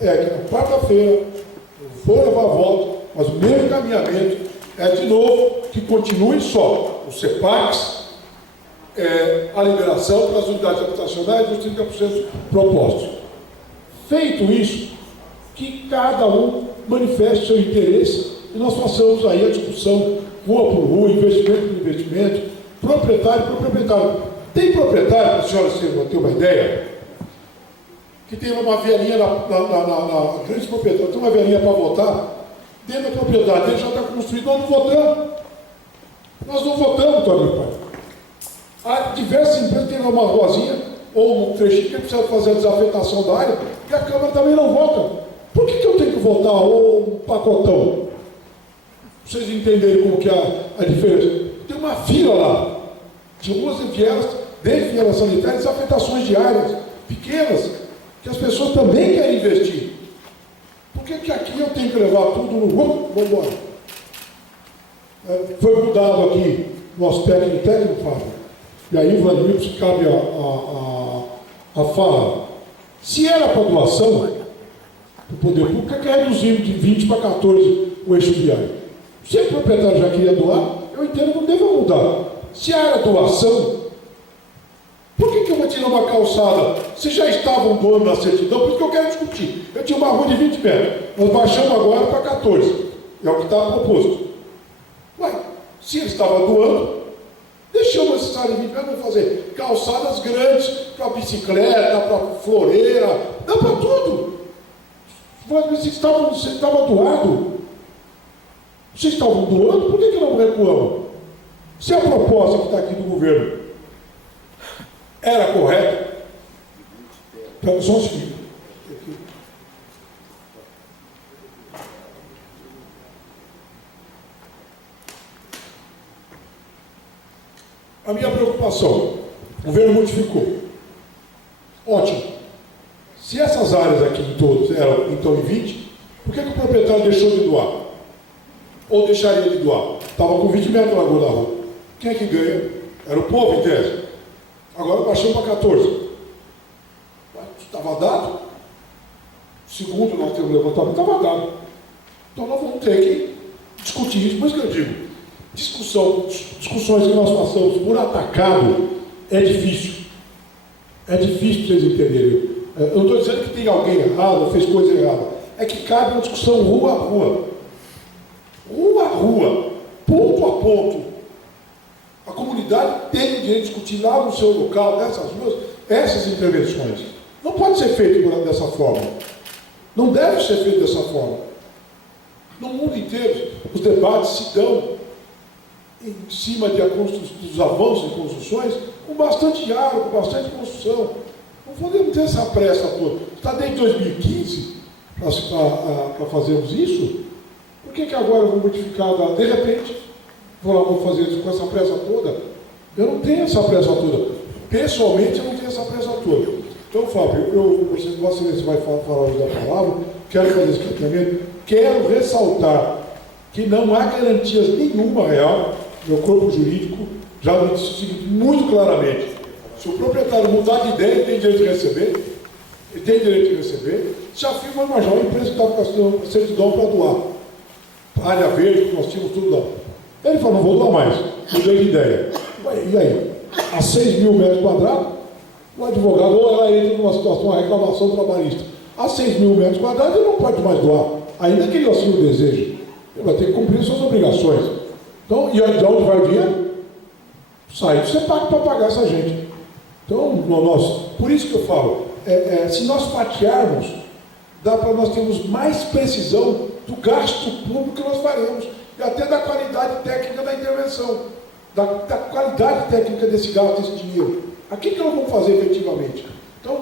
é que na quarta-feira eu vou levar a volta, mas o meu encaminhamento é, de novo, que continue só os CEPACs, a liberação para as unidades habitacionais dos 30% propostos. Feito isso, que cada um manifeste seu interesse e nós façamos aí a discussão rua por rua, investimento por investimento, proprietário por proprietário. Tem proprietário, para a senhora ter uma ideia, que tem uma vielinha na grande propriedade, tem uma vielinha para votar, dentro da propriedade dele já está construído, nós não votamos. Nós não votamos, Tony Pai. Há diversas empresas que têm uma ruazinha ou um trechinho que precisa fazer a desafetação da área e a Câmara também não vota. Por que eu tenho que votar um pacotão? Pra vocês entenderem como que é a diferença. Tem uma fila lá de ruas e vielas, desde vielas sanitárias, desafetações de áreas pequenas, que as pessoas também querem investir. Por que aqui eu tenho que levar tudo no... Vamos embora. Foi mudado aqui no aspecto técnico, Fábio. E aí, Vladimir, se cabe a fala. Se era para doação, o poder público quer reduzir de 20 para 14 o eixo viário. Se o proprietário já queria doar, eu entendo que não deva mudar. Se era doação, por que eu vou tirar uma calçada? Se já estavam doando na certidão, por isso que eu quero discutir. Eu tinha uma rua de 20 metros, nós baixamos agora para 14. É o que está proposto. Ué, se ele estava doando, deixamos essa área de 20 metros, vamos fazer calçadas grandes para bicicleta, para floreira, dá para tudo. Você estava doado. Vocês estavam doando, por que não recuamos? Se a proposta que está aqui do governo era correta, então, só o seguinte. A minha preocupação, o governo modificou. Ótimo. Se essas áreas aqui em todos eram então em 20, por que o proprietário deixou de doar? Ou deixaria de doar? Estava com 20 metros na rua. Quem é que ganha? Era o povo, em tese. Agora baixamos para 14. Estava dado. Segundo nós temos levantado, estava dado. Então nós vamos ter que discutir isso. Por isso que eu digo, discussões que nós passamos por atacado é difícil. É difícil vocês entenderem. Eu não estou dizendo que tem alguém errado, fez coisa errada. É que cabe uma discussão rua a rua. Rua a rua, ponto a ponto. A comunidade tem o direito de discutir lá no seu local, nessas ruas, essas intervenções. Não pode ser feito dessa forma. Não deve ser feito dessa forma. No mundo inteiro, os debates se dão em cima dos avanços em construções com bastante diálogo, com bastante construção. Não podemos ter essa pressa toda. Está desde 2015 para fazermos isso? Por que agora eu vou modificar? De repente, vou fazer isso com essa pressa toda? Eu não tenho essa pressa toda. Pessoalmente, eu não tenho essa pressa toda. Então, Fábio, Vossa Excelência vai falar hoje da palavra, quero fazer esse questionamento, quero ressaltar que não há garantias nenhuma real, meu corpo jurídico já me disse o seguinte muito claramente: se o proprietário mudar de ideia, ele tem direito de receber, ele tem direito de receber. Se a firma imaginar uma empresa que estava com a certidão para doar, a área verde, que nós tínhamos tudo lá. Ele falou, não vou doar mais, mudei de ideia. E aí? A 6 mil metros quadrados, o advogado, ou ela entra numa situação, uma reclamação trabalhista. A 6 mil metros quadrados, ele não pode mais doar, ainda que ele assim o deseje. Ele vai ter que cumprir suas obrigações. Então, e de onde vai o dinheiro? Sai do CEPAC para pagar essa gente. Então, por isso que eu falo, se nós fatiarmos, dá para nós termos mais precisão do gasto público que nós faremos, e até da qualidade técnica da intervenção, da qualidade técnica desse gasto, desse dinheiro. Aqui que nós vamos fazer efetivamente. Então,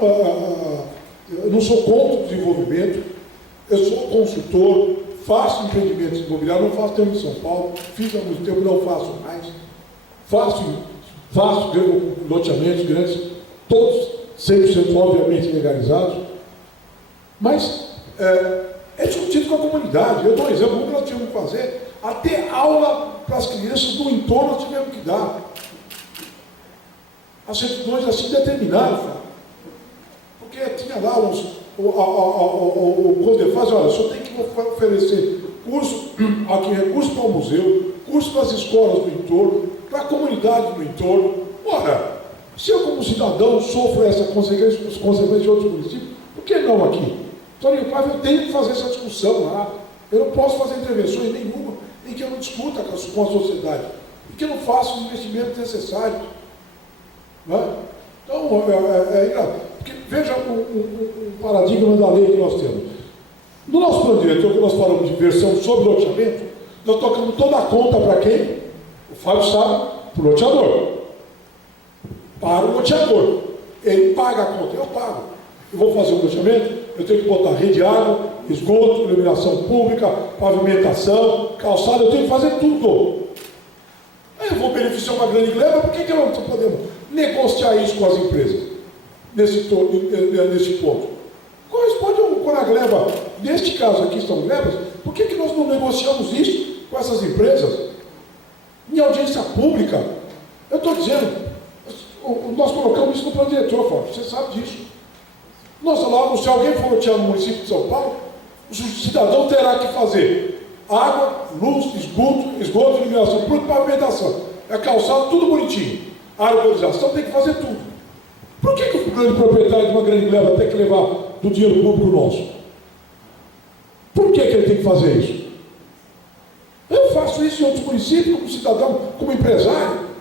eu não sou contra o desenvolvimento, eu sou consultor, faço empreendimentos imobiliários, não faço tempo em São Paulo, fiz há muito tempo, não faço mais. Faço loteamentos grandes, todos 100% obviamente legalizados, mas é discutido com a comunidade. Eu dou um exemplo, como nós tínhamos que fazer, até aula para as crianças do entorno nós tivemos que dar. As certidões assim determinadas, porque tinha lá o CODEFAS, olha, só tem que oferecer curso, aqui recurso para o museu, curso para as escolas do entorno, para a comunidade do entorno, Ora, se eu como cidadão sofro essa consequência, as consequências de outros municípios, por que não aqui? Toninho Paiva, eu tenho que fazer essa discussão lá. Eu não posso fazer intervenções nenhuma em que eu não discuta com a sociedade, em que eu não faça os investimentos necessários. Não é? Então, porque veja o paradigma da lei que nós temos. No nosso plano diretor, quando nós falamos de versão sobre loteamento, nós tocamos toda a conta para quem? O Fábio sabe, para o loteador. Para o loteador. Ele paga a conta, eu pago. Eu vou fazer um loteamento, eu tenho que botar rede de água, esgoto, iluminação pública, pavimentação, calçada, eu tenho que fazer tudo. Aí eu vou beneficiar uma grande gleba, por que nós não podemos negociar isso com as empresas? Nesse ponto. Quando a gleba, neste caso aqui são glebas, por que nós não negociamos isso com essas empresas? Em audiência pública, eu estou dizendo, nós colocamos isso no plano diretor, Fábio, você sabe disso. Nossa, lá, se alguém for lotear no município de São Paulo, o cidadão terá que fazer água, luz, esgoto, iluminação pública, pavimentação. É calçado, tudo bonitinho. A arborização tem que fazer tudo. Por que o grande proprietário de uma grande gleba tem que levar do dinheiro público nosso? Por que ele tem que fazer isso? Eu faço isso em outros municípios, como cidadão, como empresário.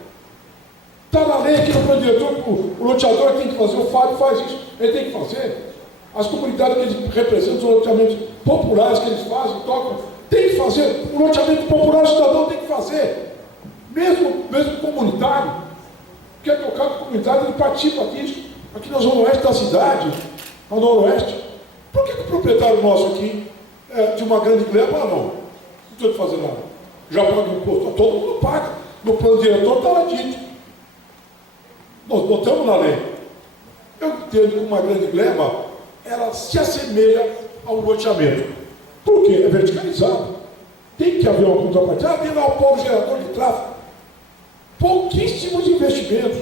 Está na lei aqui no plano diretor, o loteador tem que fazer, o Fábio faz isso, ele tem que fazer. As comunidades que eles representam, os loteamentos populares que eles fazem, tocam, tem que fazer. O loteamento popular, o cidadão tem que fazer. Mesmo comunitário, que é tocado com comunidade, ele participa disso. Aqui na zona oeste da cidade, no noroeste. Por que o proprietário nosso aqui, de uma grande gleba, não tem que fazer nada? Já paga imposto, todo mundo paga. No plano diretor está lá dito. Nós botamos na lei. Eu entendo que uma grande gleba, ela se assemelha ao loteamento. Por quê? É verticalizado. Tem que haver uma contrapartida. Tem lá o polo gerador de tráfego. Pouquíssimos investimentos.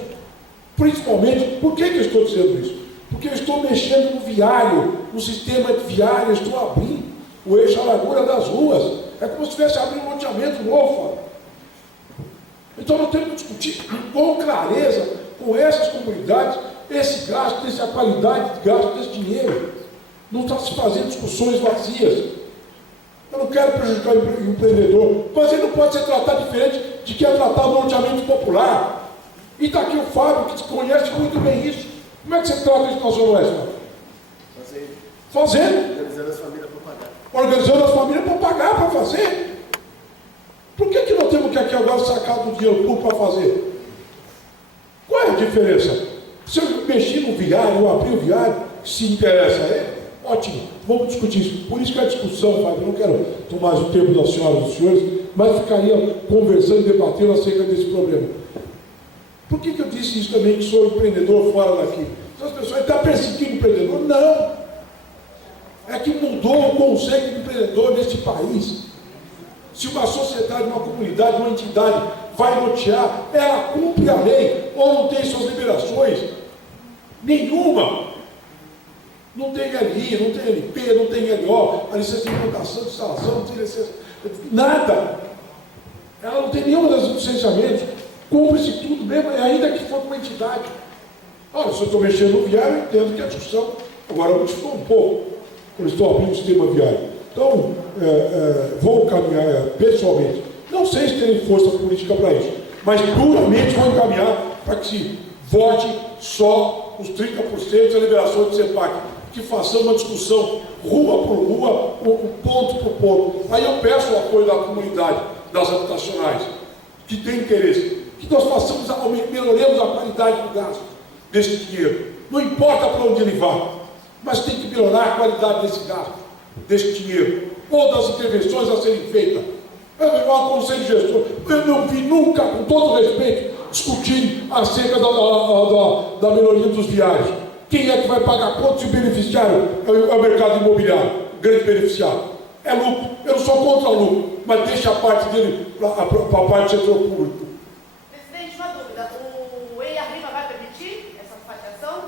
Principalmente, por que eu estou dizendo isso? Porque eu estou mexendo no viário, no sistema de viário, eu estou abrindo o eixo, a largura das ruas. É como se estivesse abrindo um loteamento novo. Então nós temos que discutir com clareza com essas comunidades, esse gasto, essa qualidade de gasto desse dinheiro. Não está se fazendo discussões vazias. Eu não quero prejudicar o empreendedor, mas ele não pode ser tratado diferente de que é tratado no loteamento popular. E está aqui o Fábio, que conhece muito bem isso. Como é que você trata isso na Zona Oeste? Fazendo. Organizando as famílias para pagar. Organizando as famílias para pagar, para fazer. Por que nós temos que aqui agora sacar do dinheiro público para fazer? Qual é a diferença? Se eu mexer no viário, eu abrir o viário, se interessa a ele, ótimo, vamos discutir isso. Por isso que a discussão, Fábio, eu não quero tomar mais o tempo das senhoras e dos senhores, mas ficaria conversando e debatendo acerca desse problema. Por que eu disse isso também, que sou empreendedor fora daqui? Então as pessoas estão perseguindo o empreendedor? Não! É que mudou o conceito de empreendedor neste país. Se uma sociedade, uma comunidade, uma entidade vai lotear, ela cumpre a lei ou não tem suas liberações? Nenhuma. Não tem LI, não tem LP, não tem LO, a licença de implantação, de instalação, não tem licença, nada. Ela não tem nenhuma das licenciamentos. Cumpre-se tudo mesmo, ainda que for uma entidade. Olha, se eu estou mexendo no viário, eu entendo que a discussão agora modificou um pouco, quando estou abrindo o sistema viário. Então, vou caminhar pessoalmente. Não sei se tem força política para isso, mas duramente vou encaminhar para que se vote só os 30% da liberação de CEPAC, que façamos uma discussão rua por rua, ponto por ponto. Aí eu peço o apoio da comunidade, das habitacionais, que tem interesse, que nós façamos, melhoremos a qualidade do gasto desse dinheiro. Não importa para onde ele vá, mas tem que melhorar a qualidade desse gasto, desse dinheiro, ou das intervenções a serem feitas. O Conselho de Gestor, eu não vi nunca, com todo respeito, discutir acerca da melhoria dos viários. Quem é que vai pagar quanto se o beneficiário é o mercado imobiliário, o grande beneficiário? É lucro. Eu não sou contra o lucro, mas deixa a parte dele para a parte do setor público. Presidente, uma dúvida. O EIA-RIMA vai permitir essa fatiação?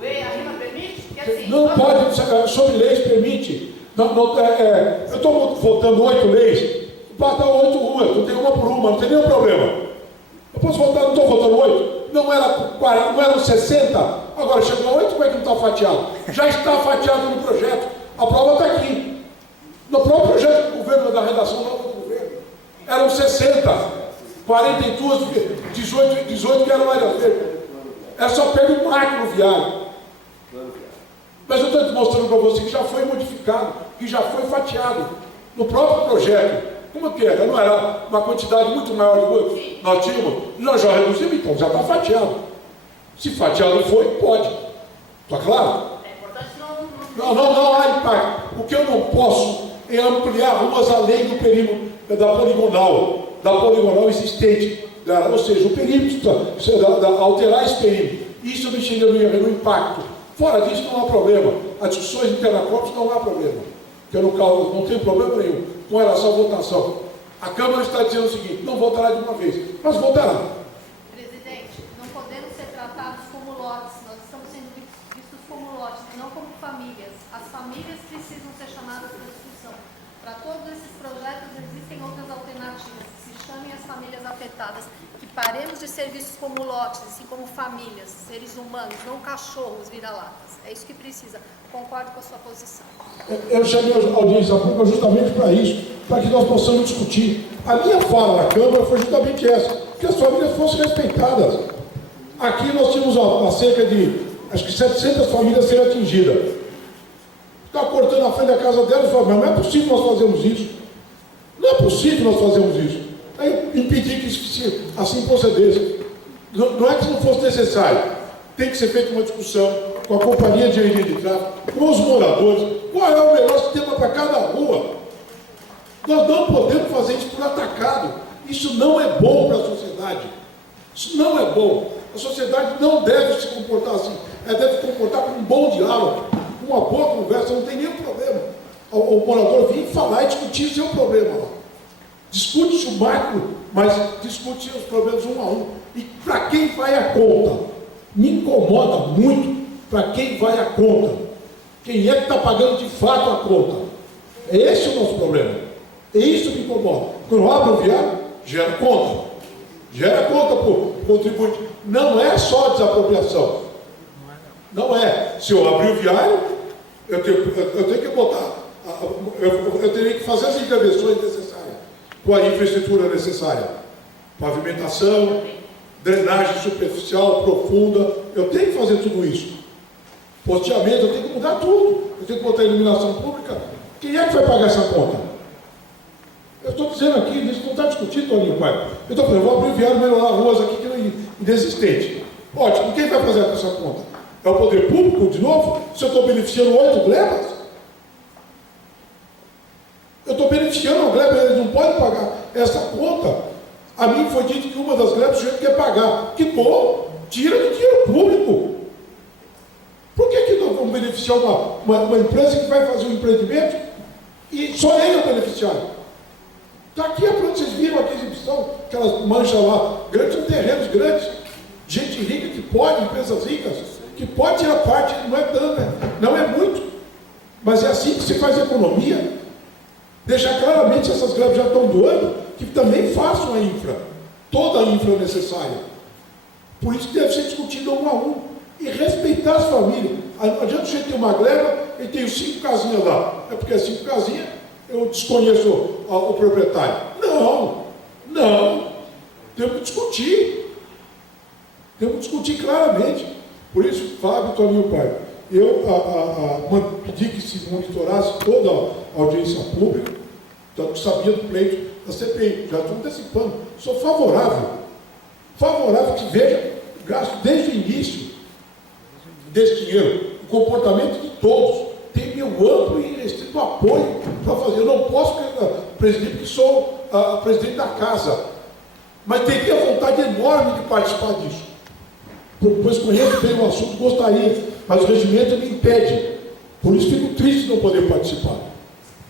O EIA-RIMA permite? Porque, assim, não pode, sobre leis permite. Eu estou votando 8 leis, bata 8 ruas, não tem uma por uma, não tem nenhum problema. Eu posso votar, não estou votando 8? Não era 40, não eram 60? Agora chegou a 8, como é que não está fatiado? Já está fatiado no projeto. A prova está aqui. No próprio projeto do governo, da redação nova do governo, eram 60, 42, 18 que eram áreas verdes. É só pegar o macro viário. Mas eu estou mostrando para você que já foi modificado, que já foi fatiado no próprio projeto. Como que era? Não era uma quantidade muito maior de coisa? Nós tínhamos, nós já reduzimos, então já está fatiado. Se fatiado foi, pode. Está claro? É importante Não há impacto. O que eu não posso é ampliar ruas além do perímetro da poligonal existente. Ou seja, o perímetro, alterar esse perímetro. Isso mexeria no impacto. Fora disso não há problema. As discussões intercorpos não há problema. Porque não tem problema nenhum com relação à votação. A Câmara está dizendo o seguinte, não votará de uma vez, mas votará. Presidente, não podemos ser tratados como lotes, nós estamos sendo vistos como lotes, não como famílias. As famílias precisam ser chamadas para discussão. Para todos esses projetos existem outras alternativas, que se chamem as famílias afetadas, que paremos de ser vistos como lotes, assim como famílias, seres humanos, não cachorros vira-latas. É isso que precisa. Concordo com a sua posição. Eu chamei a audiência pública justamente para isso, para que nós possamos discutir. A minha fala na Câmara foi justamente essa, que as famílias fossem respeitadas. Aqui nós tínhamos cerca de, acho que 700 famílias serem atingidas. Está cortando a frente da casa delas, mas não é possível nós fazermos isso. Não é possível nós fazermos isso. Aí impedir que isso assim procedesse. Não é que não fosse necessário. Tem que ser feita uma discussão com a companhia de engenharia de tráfego, com os moradores, qual é o melhor sistema para cada rua. Nós não podemos fazer isso por atacado. Isso não é bom para a sociedade. Isso não é bom. A sociedade não deve se comportar assim. Ela deve se comportar com um bom diálogo, com uma boa conversa, não tem nenhum problema. O morador vir falar e discutir o seu problema lá. Discute-se o macro, mas discute os problemas um a um. E para quem vai a conta? Me incomoda muito para quem vai a conta. Quem é que está pagando de fato a conta? É esse o nosso problema. É isso que me incomoda. Quando abre o viário, gera conta. Gera conta para o contribuinte. Não é só desapropriação. Não é. Se eu abrir o viário, eu tenho que botar, eu teria que fazer as intervenções necessárias, com a infraestrutura necessária. Pavimentação, drenagem superficial, profunda, eu tenho que fazer tudo isso. Posteamento, eu tenho que mudar tudo. Eu tenho que botar iluminação pública. Quem é que vai pagar essa conta? Eu estou dizendo aqui, isso não está discutido, Toninho, pai. Eu estou falando, vou abrir o viário, melhorar ruas aqui que não é inexistente. Ótimo, quem vai fazer essa conta? É o poder público, de novo? Se eu estou beneficiando 8 glebas? Eu estou beneficiando uma gleba, eles não podem pagar essa conta. A mim foi dito que uma das glebas o sujeito quer pagar. Que bom, tira do dinheiro público. Por que nós vamos beneficiar uma empresa que vai fazer um empreendimento e só ele é o beneficiário? Está aqui a pronto, vocês viram a exibição, aquelas manchas lá, grandes, são terrenos grandes, gente rica que pode, empresas ricas, que pode tirar parte, não é tanto, não é muito, mas é assim que se faz economia. Deixar claramente se essas glebas já estão doando, que também façam a infra, toda a infra necessária. Por isso que deve ser discutido um a um. E respeitar as famílias. Não adianta o jeito ter uma gleba e tem 5 casinhas lá. É porque as 5 casinhas eu desconheço o proprietário. Não. Temos que discutir. Temos que discutir claramente. Por isso, Fábio, Toninho, pai, eu pedi que se monitorasse toda a audiência pública, tanto que sabia do pleito da CPI, já estou antecipando, sou favorável que veja o gasto desde o início desse dinheiro, o comportamento de todos, tem meu amplo e restrito apoio para fazer. Eu não posso, presidente, porque sou presidente da casa, mas teria vontade enorme de participar disso, pois conheço bem o assunto, gostaria, mas o regimento me impede. Por isso fico triste de não poder participar.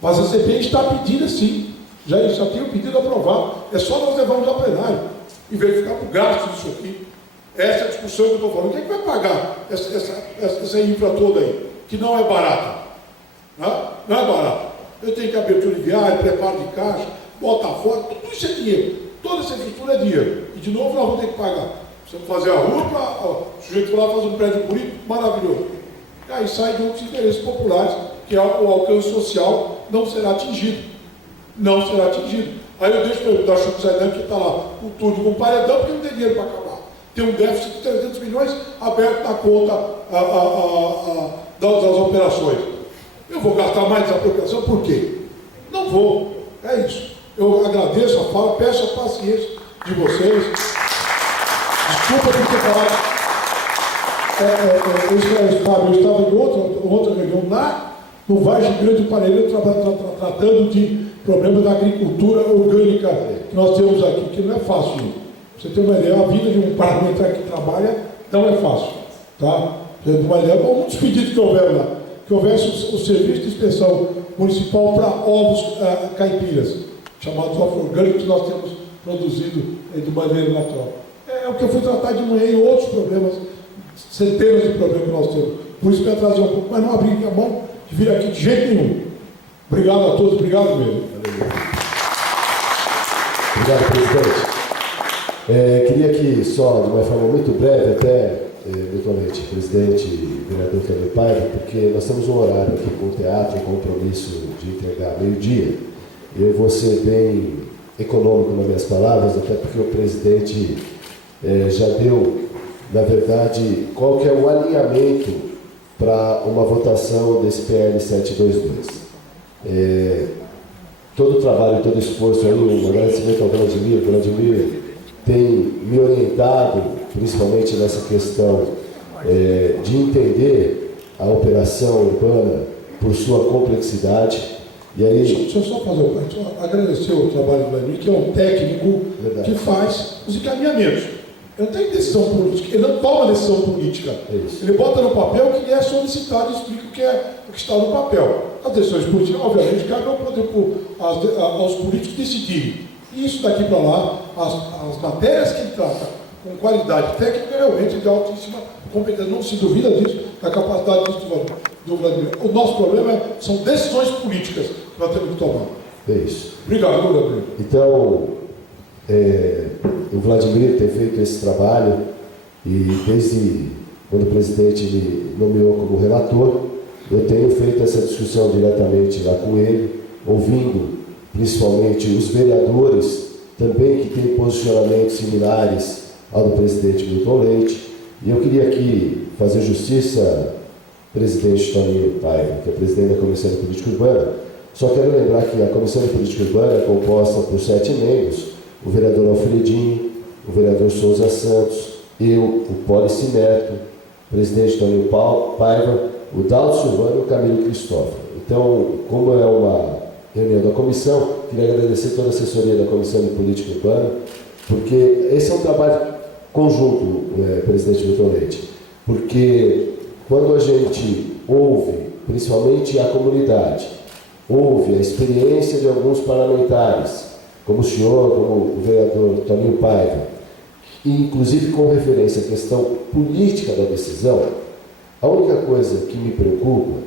Mas a CPI está pedindo sim, já tem o pedido aprovado. É só nós levarmos ao plenário e verificar o gasto disso aqui. Essa é a discussão que eu estou falando. Quem é que vai pagar essa infra toda aí? Que não é barata. Não é barata. Eu tenho que abertura de viário, preparo de caixa, bota fora, tudo isso é dinheiro. Toda essa estrutura é dinheiro. E de novo nós vamos ter que pagar. Precisamos fazer a rua, o sujeito lá faz um prédio bonito, maravilhoso. E aí sai de outros interesses populares, que é o alcance social não será atingido. Não será atingido. Aí eu deixo perguntar ao Chico Zaidan, que está lá, o túnel com paredão, porque não tem dinheiro para acabar. Tem um déficit de 300 milhões aberto na conta das operações. Eu vou gastar mais desapropriação, por quê? Não vou. É isso. Eu agradeço a fala, peço a paciência de vocês. Desculpa por ter falado. Eu estava em outra região lá, no Vargem Grande do Parelheiros, tratando de problemas da agricultura orgânica que nós temos aqui, que não é fácil. Pra você ter uma ideia, a vida de um parlamentar que trabalha não é fácil. Tá? Uma ideia, muitos pedidos que houveram lá, que houvesse o serviço de inspeção municipal para ovos caipiras, chamados ovos orgânicos que nós temos produzido de maneira natural. É o que eu fui tratar de manhã e outros problemas, centenas de problemas que nós temos. Por isso que eu ia trazer um pouco, mas não abri minha mão de vir aqui de jeito nenhum. Obrigado a todos, obrigado mesmo. Obrigado, presidente. Queria aqui, só de uma forma muito breve, até, eventualmente, presidente e vereador Tânia Paiva, porque nós temos um horário aqui com o teatro, um compromisso de entregar meio-dia. Eu vou ser bem econômico nas minhas palavras, até porque o presidente já deu, na verdade, qual que é o alinhamento para uma votação desse PL 722. Todo o trabalho, todo o esforço aí, um agradecimento ao Vladimir. O Vladimir tem me orientado, principalmente nessa questão de entender a operação urbana por sua complexidade. E aí, deixa eu só fazer agradecer o trabalho do Vladimir, que é um técnico que faz os encaminhamentos. Ele não tem decisão política, ele não toma decisão política. Ele bota no papel o que lhe é solicitado e explica o que está no papel. As decisões políticas, obviamente, cabem aos políticos decidirem. E isso daqui para lá, as matérias que ele trata com qualidade técnica, realmente de altíssima competência. Não se duvida disso, da capacidade do Vladimir. O nosso problema são decisões políticas que nós temos que tomar. É isso. Obrigado, Vladimir. Então, o Vladimir tem feito esse trabalho e desde quando o presidente me nomeou como relator, eu tenho feito essa discussão diretamente lá com ele, ouvindo principalmente os vereadores também que têm posicionamentos similares ao do presidente Milton Leite. E eu queria aqui fazer justiça, presidente Toninho Paiva, que é presidente da Comissão de Política Urbana. Só quero lembrar que a Comissão de Política Urbana é composta por 7 membros, o vereador Alfredinho, o vereador Souza Santos, eu, o Pólice Neto, o presidente Toninho Paiva, o Daldo Silvano e o Camilo Cristóvão. Então, como é uma reunião da comissão, queria agradecer toda a assessoria da Comissão de Política Urbana, porque esse é um trabalho conjunto, presidente Milton Leite, porque quando a gente ouve, principalmente a comunidade, ouve a experiência de alguns parlamentares, como o senhor, como o vereador Toninho Paiva, e inclusive com referência à questão política da decisão, a única coisa que me preocupa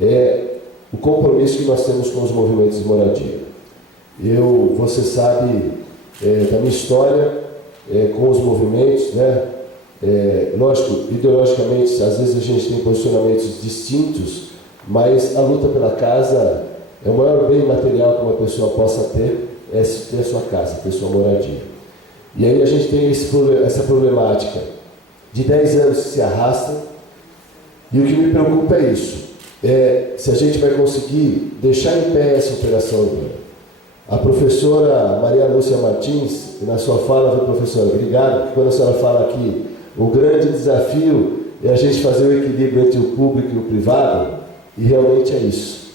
é o compromisso que nós temos com os movimentos de moradia. Você sabe da minha história com os movimentos, né? Lógico, ideologicamente, às vezes a gente tem posicionamentos distintos, mas a luta pela casa é o maior bem material que uma pessoa possa ter, é ter a sua casa, ter sua moradia. E aí a gente tem essa problemática de 10 anos que se arrasta, e o que me preocupa é isso, se a gente vai conseguir deixar em pé essa operação urbana. A professora Maria Lúcia Martins, na sua fala, professora, obrigado, quando a senhora fala aqui, o grande desafio é a gente fazer o equilíbrio entre o público e o privado, e realmente é isso.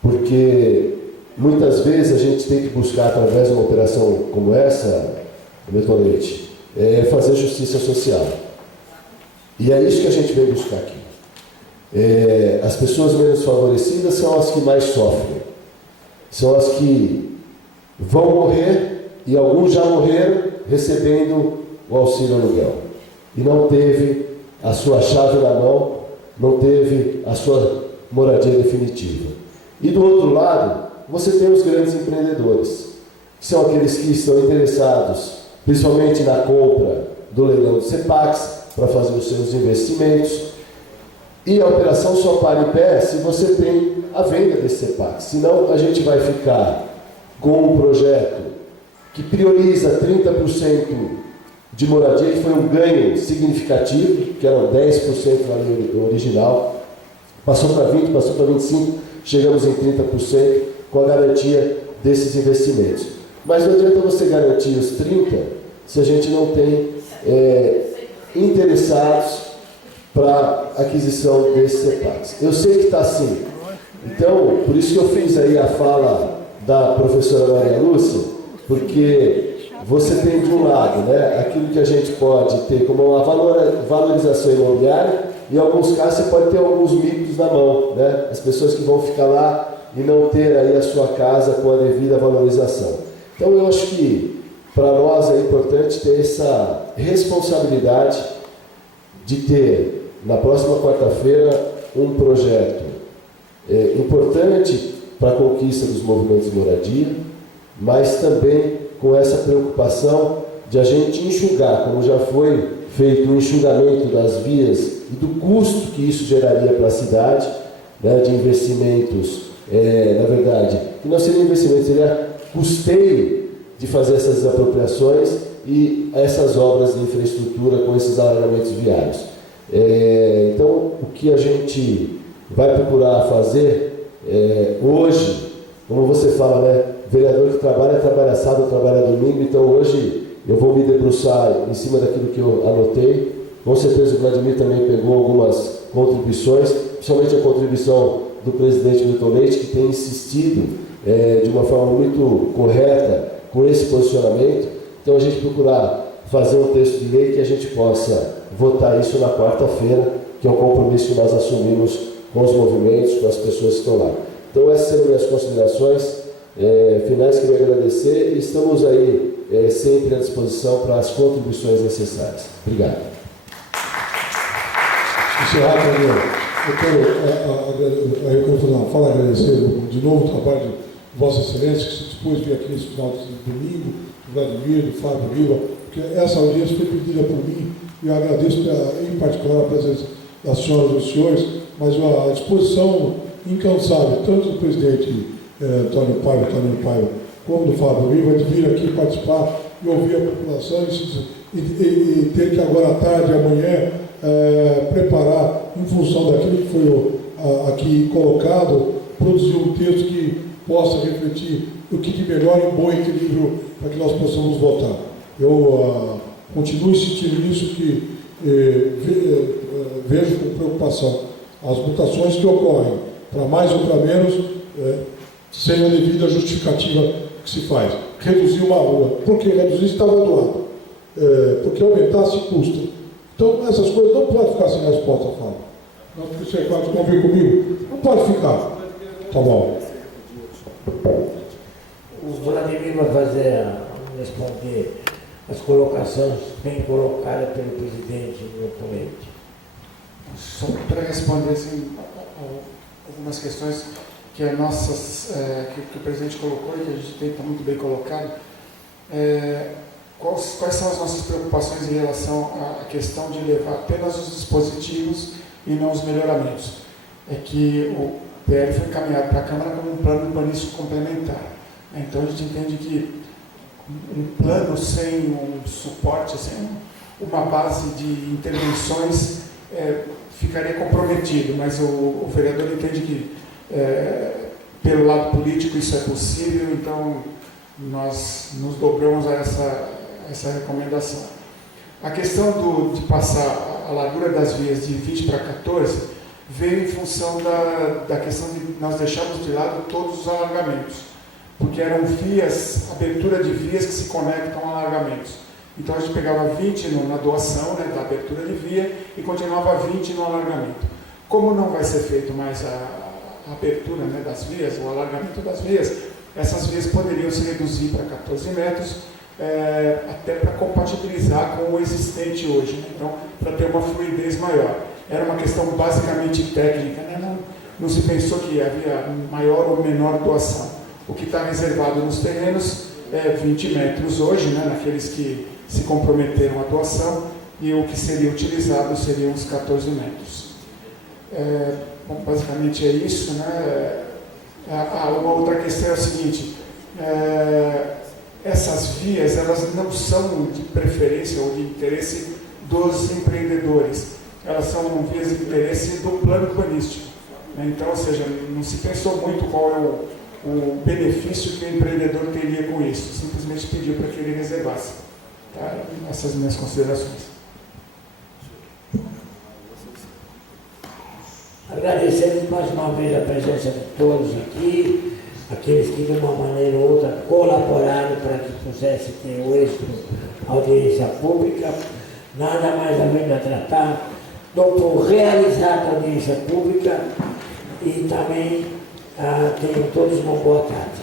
Porque muitas vezes a gente tem que buscar, através de uma operação como essa, Milton Leite, fazer justiça social. E é isso que a gente vem buscar aqui. As pessoas menos favorecidas são as que mais sofrem. São as que vão morrer, e alguns já morreram, recebendo o auxílio aluguel. E não teve a sua chave na mão, não teve a sua moradia definitiva. E do outro lado, você tem os grandes empreendedores, que são aqueles que estão interessados, principalmente na compra do leilão do CEPAX, para fazer os seus investimentos. E a operação só para em pé se você tem a venda desse CEPAX. Senão a gente vai ficar com um projeto que prioriza 30% de moradia, que foi um ganho significativo, que eram 10% na lei original, passou para 20%, passou para 25%, chegamos em 30% com a garantia desses investimentos. Mas não adianta você garantir os 30% se a gente não tem interessados para aquisição desses CEPAX. Eu sei que está assim. Então, por isso que eu fiz aí a fala da professora Maria Lúcia, porque você tem de um lado, né, aquilo que a gente pode ter como uma valorização imobiliária, e em alguns casos você pode ter alguns mitos na mão, né, as pessoas que vão ficar lá e não ter aí a sua casa com a devida valorização. Então eu acho que para nós é importante ter essa responsabilidade de ter, na próxima quarta-feira, um projeto importante para a conquista dos movimentos de moradia, mas também com essa preocupação de a gente enxugar, como já foi feito o enxugamento das vias e do custo que isso geraria para a cidade, né, de investimentos, na verdade, que não seria investimento, seria custeio de fazer essas desapropriações e essas obras de infraestrutura com esses alargamentos viários. Então, o que a gente vai procurar fazer hoje, como você fala, né, vereador que trabalha sábado, trabalha domingo, então hoje eu vou me debruçar em cima daquilo que eu anotei. Com certeza o Vladimir também pegou algumas contribuições, principalmente a contribuição do presidente Milton Leite, que tem insistido de uma forma muito correta com esse posicionamento. Então a gente procurar fazer um texto de lei que a gente possa votar isso na quarta-feira, que é um compromisso que nós assumimos com os movimentos, com as pessoas que estão lá. Então essas são minhas considerações finais. Queria agradecer e estamos aí sempre à disposição para as contribuições necessárias. Obrigado. Encerrado, eu quero fazer uma fala, agradecer de novo o trabalho de Vossa Excelência, que se dispôs a vir aqui nesse final de domingo, do Vladimir, do Fábio Riva, porque essa audiência foi pedida por mim, e eu agradeço em particular a presença das senhoras e dos senhores, mas a disposição incansável, tanto do presidente Antônio Paiva, como do Fábio Riva, de vir aqui participar e ouvir a população e ter que agora à tarde, amanhã, preparar, em função daquilo que foi aqui colocado, produzir um texto que possa refletir o que de melhor e bom equilíbrio para que nós possamos votar. Eu continuo insistindo nisso, que vejo com preocupação as mutações que ocorrem, para mais ou para menos, sem a devida justificativa que se faz. Reduzir uma rua. Por que reduzir estava doado? Porque aumentar se custa. Então, essas coisas não podem ficar sem resposta, Fábio. Não, porque você pode convir comigo? Não pode ficar. Tá bom. O Vladimir vai responder as colocações bem colocadas pelo presidente Milton Leite. Só para responder assim, algumas questões que que o presidente colocou e que a gente tem, está muito bem colocado. Quais são as nossas preocupações em relação à questão de levar apenas os dispositivos e não os melhoramentos? É que o PL foi encaminhado para a Câmara como um plano urbanístico complementar. Então a gente entende que um plano sem um suporte, sem uma base de intervenções, ficaria comprometido, mas o vereador entende que pelo lado político isso é possível, então nós nos dobramos a essa recomendação. A questão de passar a largura das vias de 20 para 14 veio em função da questão de nós deixarmos de lado todos os alargamentos, porque eram vias, abertura de vias que se conectam a alargamentos. Então a gente pegava 20 na doação, né, da abertura de via, e continuava 20 no alargamento. Como não vai ser feito mais a abertura, né, das vias, o alargamento das vias, essas vias poderiam se reduzir para 14 metros, até para compatibilizar com o existente hoje, né? Então, para ter uma fluidez maior. Era uma questão basicamente técnica, né? Não se pensou que havia maior ou menor doação. O que está reservado nos terrenos 20 metros hoje, né, naqueles que se comprometeram à doação, e o que seria utilizado seriam uns 14 metros. Bom, basicamente é isso, né? Uma outra questão é o seguinte, essas vias, elas não são de preferência ou de interesse dos empreendedores, elas são vias de interesse do plano urbanístico, né? Então, ou seja, não se pensou muito qual é o benefício que o empreendedor teria com isso, simplesmente pediu para que ele reservasse. Tá? Essas minhas considerações. Agradecemos mais uma vez a presença de todos aqui, aqueles que de uma maneira ou outra colaboraram para que pudesse ter o êxito da audiência pública. Nada mais havendo a tratar do por realizar a audiência pública e também tenham todos uma boa tarde.